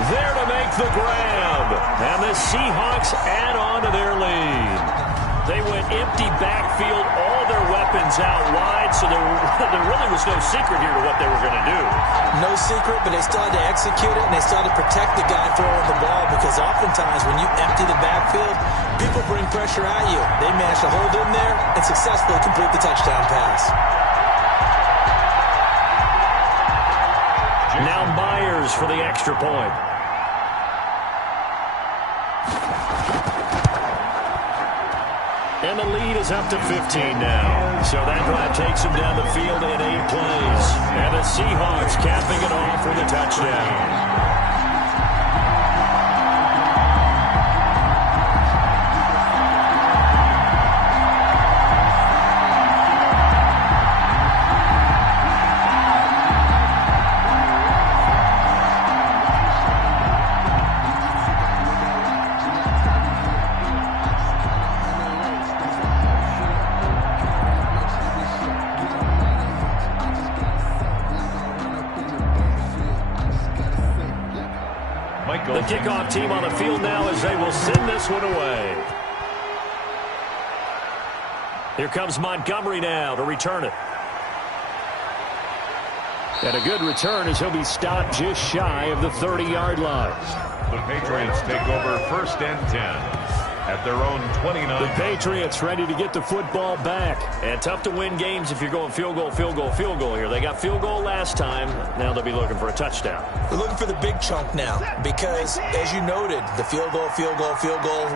there to make the grab. And the Seahawks add on to their lead. They went empty backfield, all their weapons out wide, so there really was no secret here to what they were going to do. No secret, but they still had to execute it, and they still had to protect the guy throwing the ball, because oftentimes when you empty the backfield, people bring pressure at you. They managed to hold in there and successfully complete the touchdown pass. Now Myers for the extra point. And the lead is up to 15 now. So that drive takes him down the field in 8 plays. And the Seahawks capping it off with a touchdown. The kickoff team on the field now as they will send this one away. Here comes Montgomery now to return it. And a good return as he'll be stopped just shy of the 30-yard line. The Patriots take over 1st and 10. at their own 29. The Patriots ready to get the football back. And tough to win games if you're going field goal, field goal, field goal here. They got field goal last time. Now they'll be looking for a touchdown. They're looking for the big chunk now because, as you noted, the field goal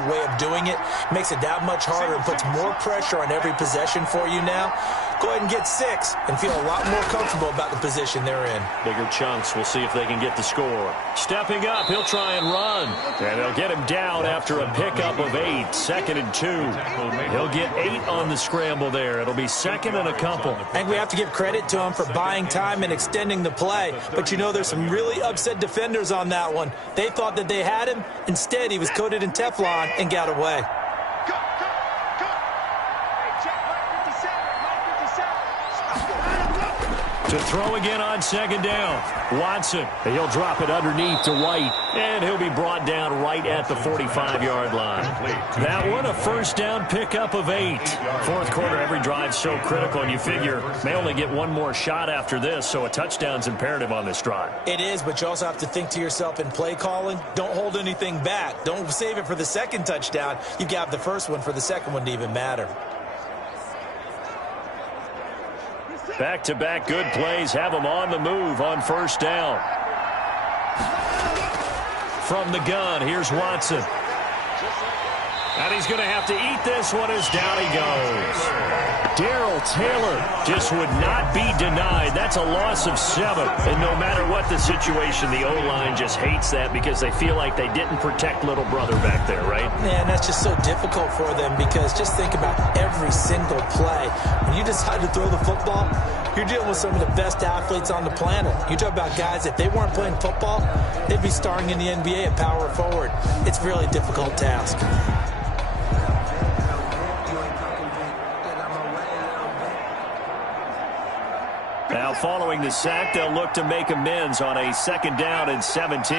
way of doing it makes it that much harder and puts more pressure on every possession for you now. Go ahead and get 6 and feel a lot more comfortable about the position they're in. Bigger chunks. We'll see if they can get the score. Stepping up, he'll try and run. And they'll get him down after a pickup of 8. 2nd and 2. He'll get 8 on the scramble there. It'll be 2nd and a couple. I think we have to give credit to him for buying time and extending the play. But you know, there's some really upset defenders on that one. They thought that they had him. Instead, he was coated in Teflon and got away. To throw again on 2nd down. Watson. He'll drop it underneath to White. And he'll be brought down right at the 45-yard line. That one, a 1st down pickup of 8. 4th quarter, every drive so critical, and you figure they only get one more shot after this, so a touchdown's imperative on this drive. It is, but you also have to think to yourself in play calling, don't hold anything back. Don't save it for the 2nd touchdown. You got the 1st one for the 2nd one to even matter. Back-to-back good plays have them on the move on 1st down. From the gun, here's Watson. And he's going to have to eat this one as down he goes. Darrell Taylor just would not be denied. That's a loss of 7. And no matter what the situation, the O-line just hates that because they feel like they didn't protect little brother back there, right? Man, that's just so difficult for them because just think about every single play. When you decide to throw the football, you're dealing with some of the best athletes on the planet. You talk about guys, if they weren't playing football, they'd be starring in the NBA at power forward. It's a really difficult task. Now following the sack, they'll look to make amends on a 2nd down and 17.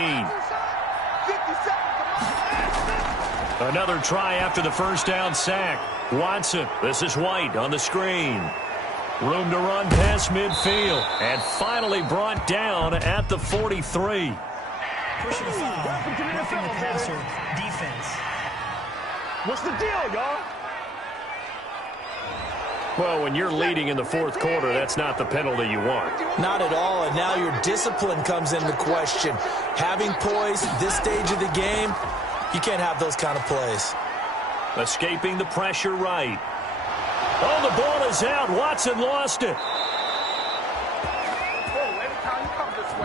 Another try after the 1st down sack. Watson, this is White on the screen. Room to run past midfield. And finally brought down at the 43. Pushing the foul, roughing the passer, defense. What's the deal, y'all? Well, when you're leading in the 4th quarter, that's not the penalty you want. Not at all, and now your discipline comes into question. Having poise at this stage of the game, you can't have those kind of plays. Escaping the pressure right. Oh, the ball is out. Watson lost it.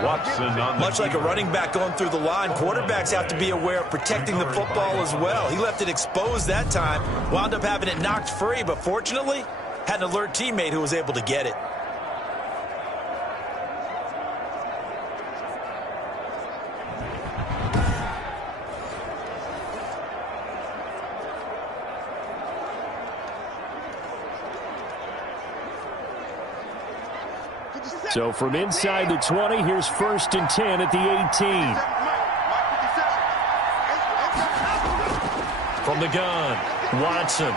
Watson on the Much like a running back going through the line, quarterbacks have to be aware of protecting the football as well. He left it exposed that time, wound up having it knocked free, but fortunately, had an alert teammate who was able to get it. So from inside the 20, here's 1st and 10 at the 18. From the gun, Watson.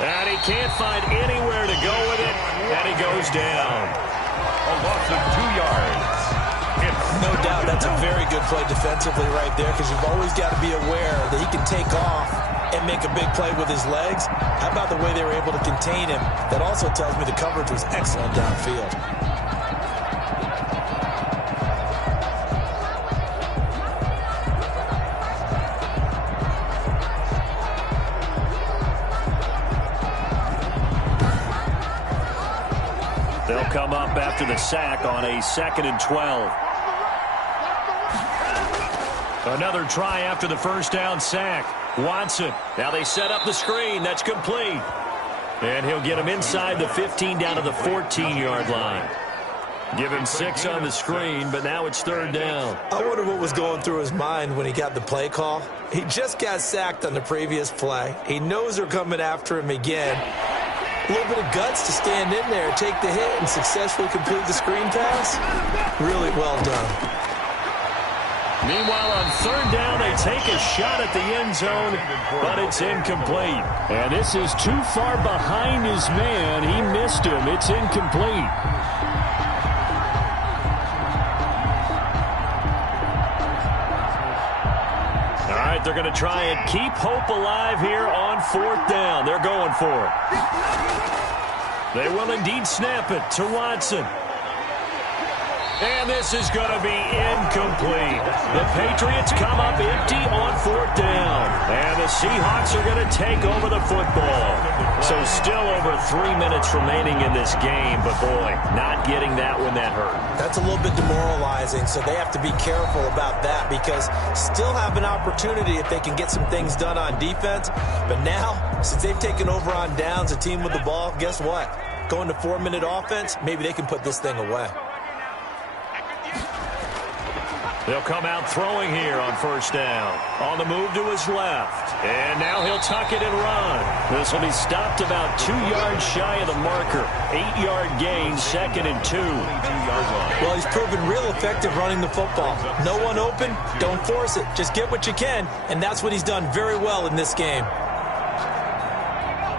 And he can't find anywhere to go with it, and he goes down. A loss of 2 yards. No doubt that's a very good play defensively right there because you've always got to be aware that he can take off and make a big play with his legs. How about the way they were able to contain him? That also tells me the coverage was excellent downfield. They'll come up after the sack on a 2nd and 12. Another try after the 1st down sack. Watson. Now they set up the screen. That's complete. And he'll get him inside the 15 down to the 14-yard line. Give him 6 on the screen, but now it's 3rd down. I wonder what was going through his mind when he got the play call. He just got sacked on the previous play. He knows they're coming after him again. A little bit of guts to stand in there, take the hit, and successfully complete the screen pass. Really well done. Meanwhile, on 3rd down, they take a shot at the end zone, but it's incomplete. And this is too far behind his man. He missed him. It's incomplete. All right, right, they're going to try and keep hope alive here on 4th down. They're going for it. They will indeed snap it to Watson. And this is going to be incomplete. The Patriots come up empty on 4th down. And the Seahawks are going to take over the football. So still over 3 minutes remaining in this game. But, boy, not getting that one that hurt. That's a little bit demoralizing, so they have to be careful about that because still have an opportunity if they can get some things done on defense. But now, since they've taken over on downs, a team with the ball, guess what? Going to 4-minute offense, maybe they can put this thing away. They'll come out throwing here on 1st down. On the move to his left. And now he'll tuck it and run. This will be stopped about 2 yards shy of the marker. 8-yard gain, 2nd and 2. Well, he's proven real effective running the football. No one open, don't force it. Just get what you can, and that's what he's done very well in this game.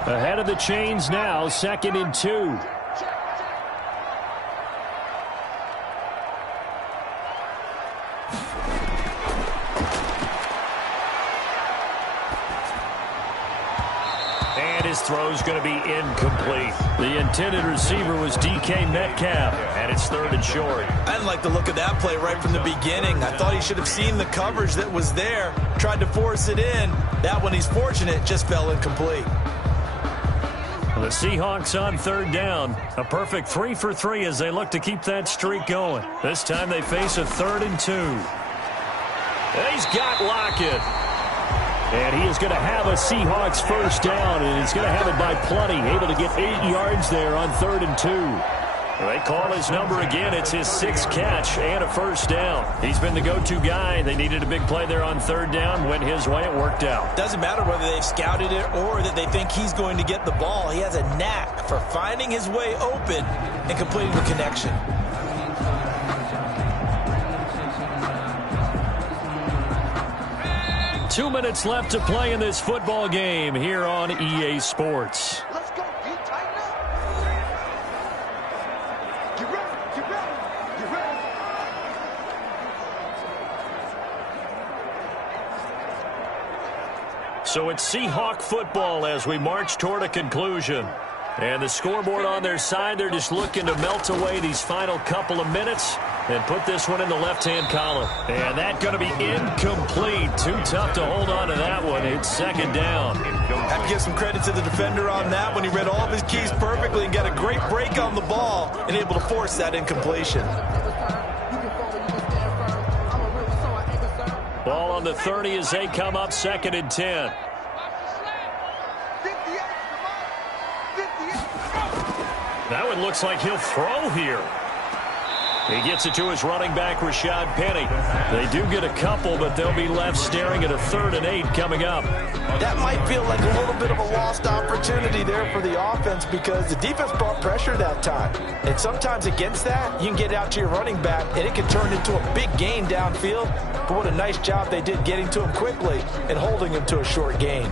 Ahead of the chains now, 2nd and 2. His throw's going to be incomplete. The intended receiver was DK Metcalf, and it's 3rd and short. I didn't like the look of that play right from the beginning. I thought he should have seen the coverage that was there, tried to force it in. That one, he's fortunate, just fell incomplete. The Seahawks on 3rd down. A perfect 3 for 3 as they look to keep that streak going. This time they face a 3rd and 2. He's got Lockett. And he is going to have a Seahawks 1st down, and he's going to have it by plenty, able to get 8 yards there on 3rd and 2. They call his number again. It's his 6th catch and a 1st down. He's been the go-to guy. They needed a big play there on 3rd down. Went his way. It worked out. Doesn't matter whether they've scouted it or that they think he's going to get the ball. He has a knack for finding his way open and completing the connection. Two minutes left to play in this football game here on EA Sports. Let's go. Get tighten up. Get ready. Get ready. Get ready. So it's Seahawk football as we march toward a conclusion. And the scoreboard on their side, they're just looking to melt away these final couple of minutes and put this one in the left-hand column. And that's going to be incomplete. Too tough to hold on to that one. It's 2nd down. Have to give some credit to the defender on that when he read all of his keys perfectly and got a great break on the ball and able to force that incompletion. Ball on the 30 as they come up 2nd and 10. That one looks like he'll throw here. He gets it to his running back, Rashad Penny. They do get a couple, but they'll be left staring at a 3rd and 8 coming up. That might feel like a little bit of a lost opportunity there for the offense because the defense brought pressure that time. And sometimes against that, you can get out to your running back, and it can turn into a big gain downfield. But what a nice job they did getting to him quickly and holding him to a short gain.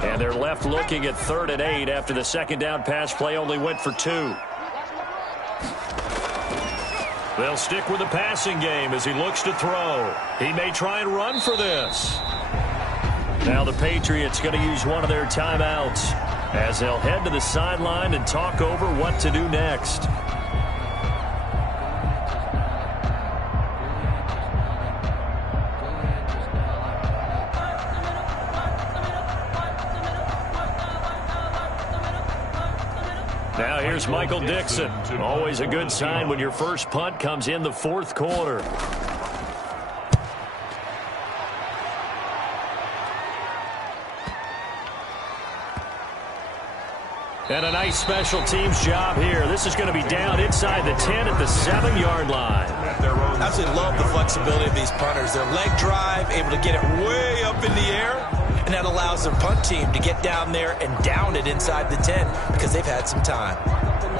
And they're left looking at 3rd and 8 after the 2nd down pass play only went for 2. They'll stick with the passing game as he looks to throw. He may try and run for this. Now the Patriots going to use one of their timeouts as they'll head to the sideline and talk over what to do next. Now here's Michael Dixon. Always a good sign when your first punt comes in the 4th quarter. And a nice special teams job here. This is going to be down inside the 10 at the 7-yard line. Absolutely love the flexibility of these punters. Their leg drive, able to get it way up in the air, and that allows their punt team to get down there and down it inside the 10 because they've had some time.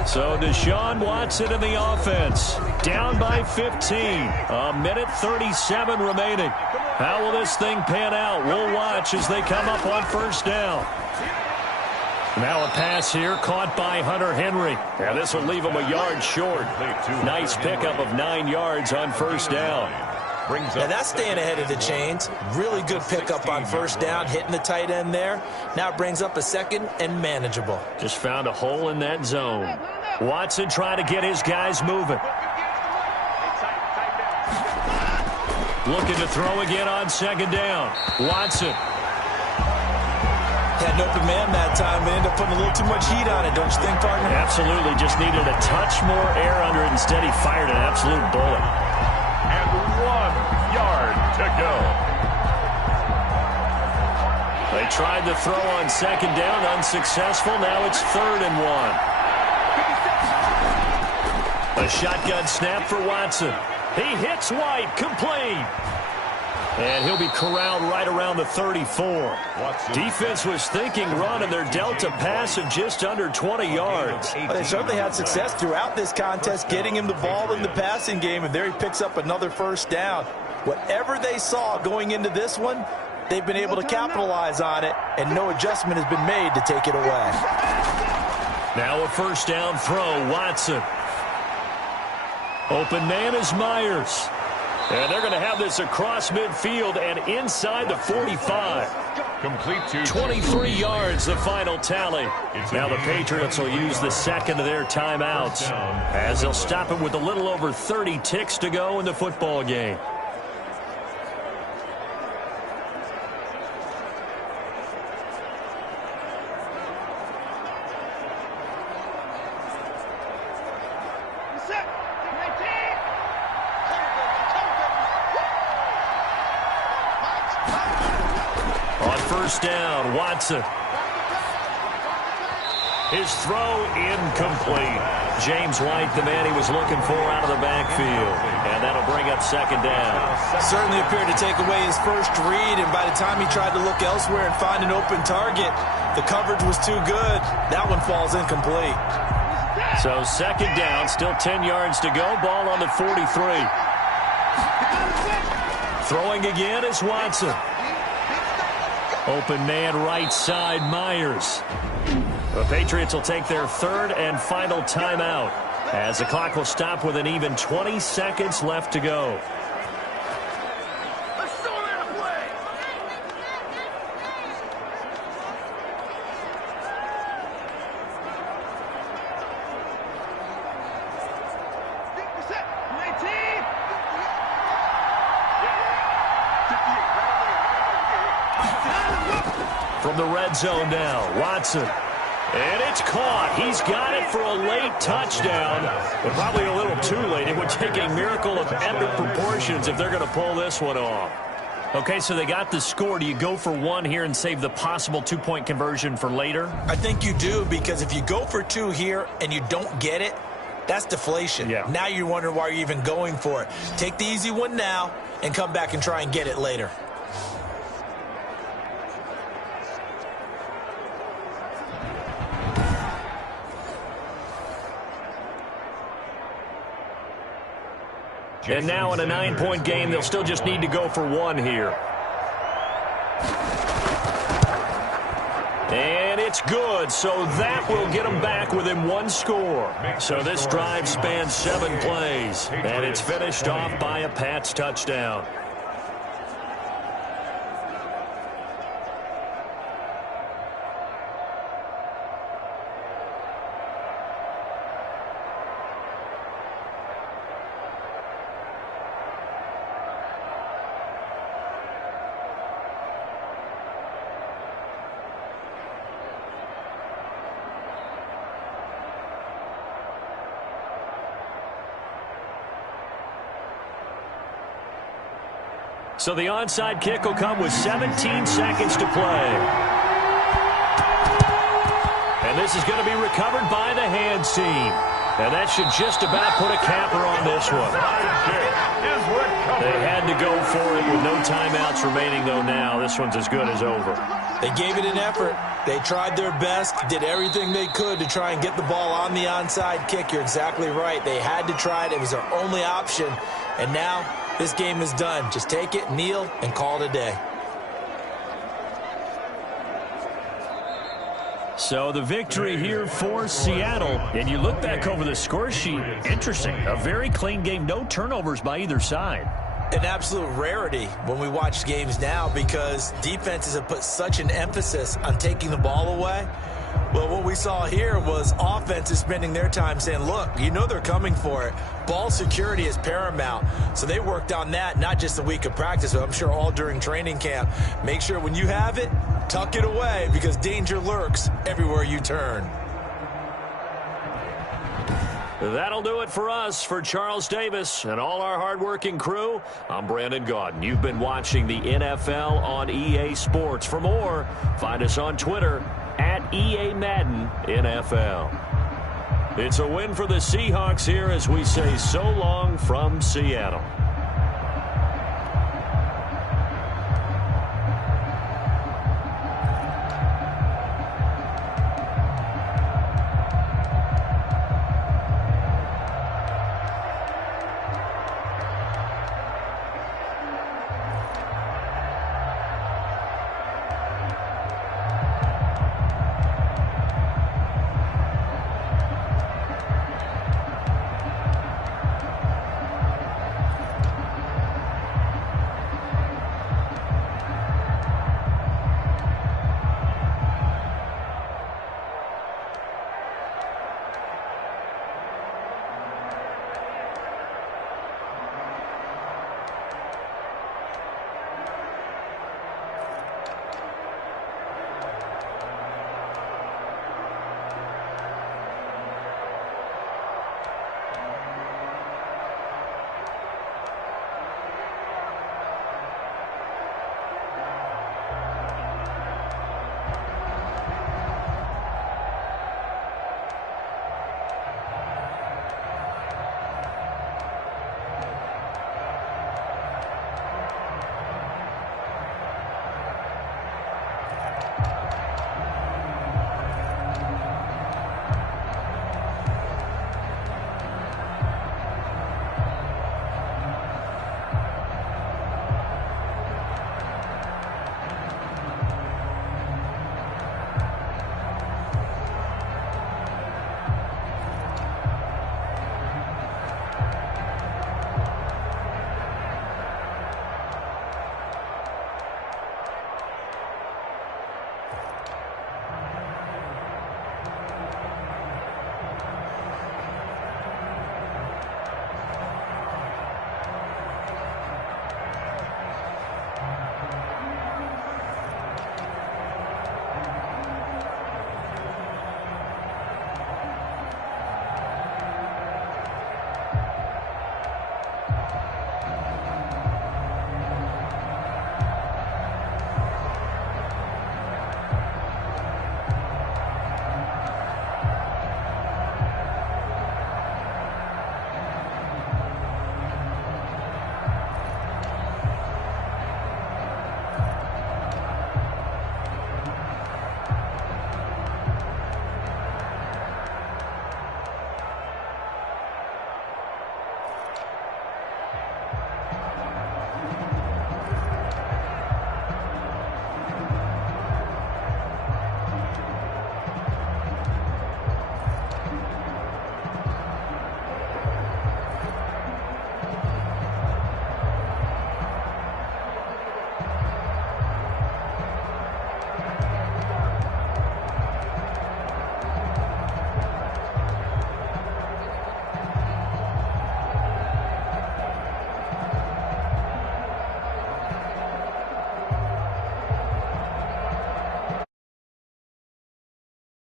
So Deshaun Watson in the offense. Down by 15. A minute 37 remaining. How will this thing pan out? We'll watch as they come up on 1st down. Now a pass here caught by Hunter Henry. And this will leave him a yard short. Nice pickup of 9 yards on 1st down. brings Now up that's staying ahead of the chains. Really good pickup on first down, hitting the tight end there. Now it brings up a second and manageable. Just found a hole in that zone. Watson trying to get his guys moving. Looking to throw again on second down. Watson. Had an open man that time, but ended up putting a little too much heat on it, don't you think, partner? Absolutely. Just needed a touch more air under it. Instead, he fired an absolute bullet. and 1 yard to go. They tried to throw on second down, unsuccessful. Now it's 3rd and 1. A shotgun snap for Watson. He hits White, complete. And he'll be corralled right around the 34. Defense was thinking run, and they're dealt a pass of just under 20 yards. Well, they certainly had success throughout this contest, getting him the ball in the passing game, and there he picks up another first down. Whatever they saw going into this one, they've been able to capitalize on it, and no adjustment has been made to take it away. Now a first down throw, Watson. Open man is Myers. And they're going to have this across midfield and inside the 45. Complete to 23 yards, the final tally. Now the Patriots will use the second of their timeouts as they'll stop it with a little over 30 ticks to go in the football game. First down, Watson. His throw incomplete. James White, the man he was looking for out of the backfield. And that'll bring up second down. Certainly appeared to take away his first read, and by the time he tried to look elsewhere and find an open target, the coverage was too good. That one falls incomplete. So second down, still 10 yards to go. Ball on the 43. Throwing again is Watson. Open man right side, Myers. The Patriots will take their 3rd and final timeout as the clock will stop with an even 20 seconds left to go. From the red zone now, Watson. And it's caught. He's got it for a late touchdown, but probably a little too late. It would take a miracle of epic proportions if they're going to pull this one off. Okay, so they got the score. Do you go for 1 here and save the possible 2-point conversion for later? I think you do, because if you go for 2 here and you don't get it, that's deflation. Yeah. Now you wonder why you're even going for it. Take the easy one now and come back and try and get it later. And now in a 9-point game, they'll still just need to go for 1 here. And it's good, so that will get them back within 1 score. So this drive spans 7 plays, and it's finished off by a Pats touchdown. So the onside kick will come with 17 seconds to play. And this is going to be recovered by the hands team. And that should just about put a capper on this one. They had to go for it with no timeouts remaining, though. Now this one's as good as over. They gave it an effort. They tried their best, did everything they could to try and get the ball on the onside kick. You're exactly right. They had to try it. It was their only option. And now this game is done. Just take it, kneel, and call it a day. So the victory here for Seattle. And you look back over the score sheet, interesting. A very clean game, no turnovers by either side. an absolute rarity when we watch games now because defenses have put such an emphasis on taking the ball away. Well, what we saw here was offenses spending their time saying, look, you know they're coming for it. Ball security is paramount. So they worked on that, not just a week of practice, but I'm sure all during training camp. Make sure when you have it, tuck it away because danger lurks everywhere you turn. That'll do it for us. For Charles Davis and all our hardworking crew, I'm Brandon Gaudin. You've been watching the NFL on EA Sports. For more, find us on Twitter at EA Madden NFL. It's a win for the Seahawks here as we say so long from Seattle.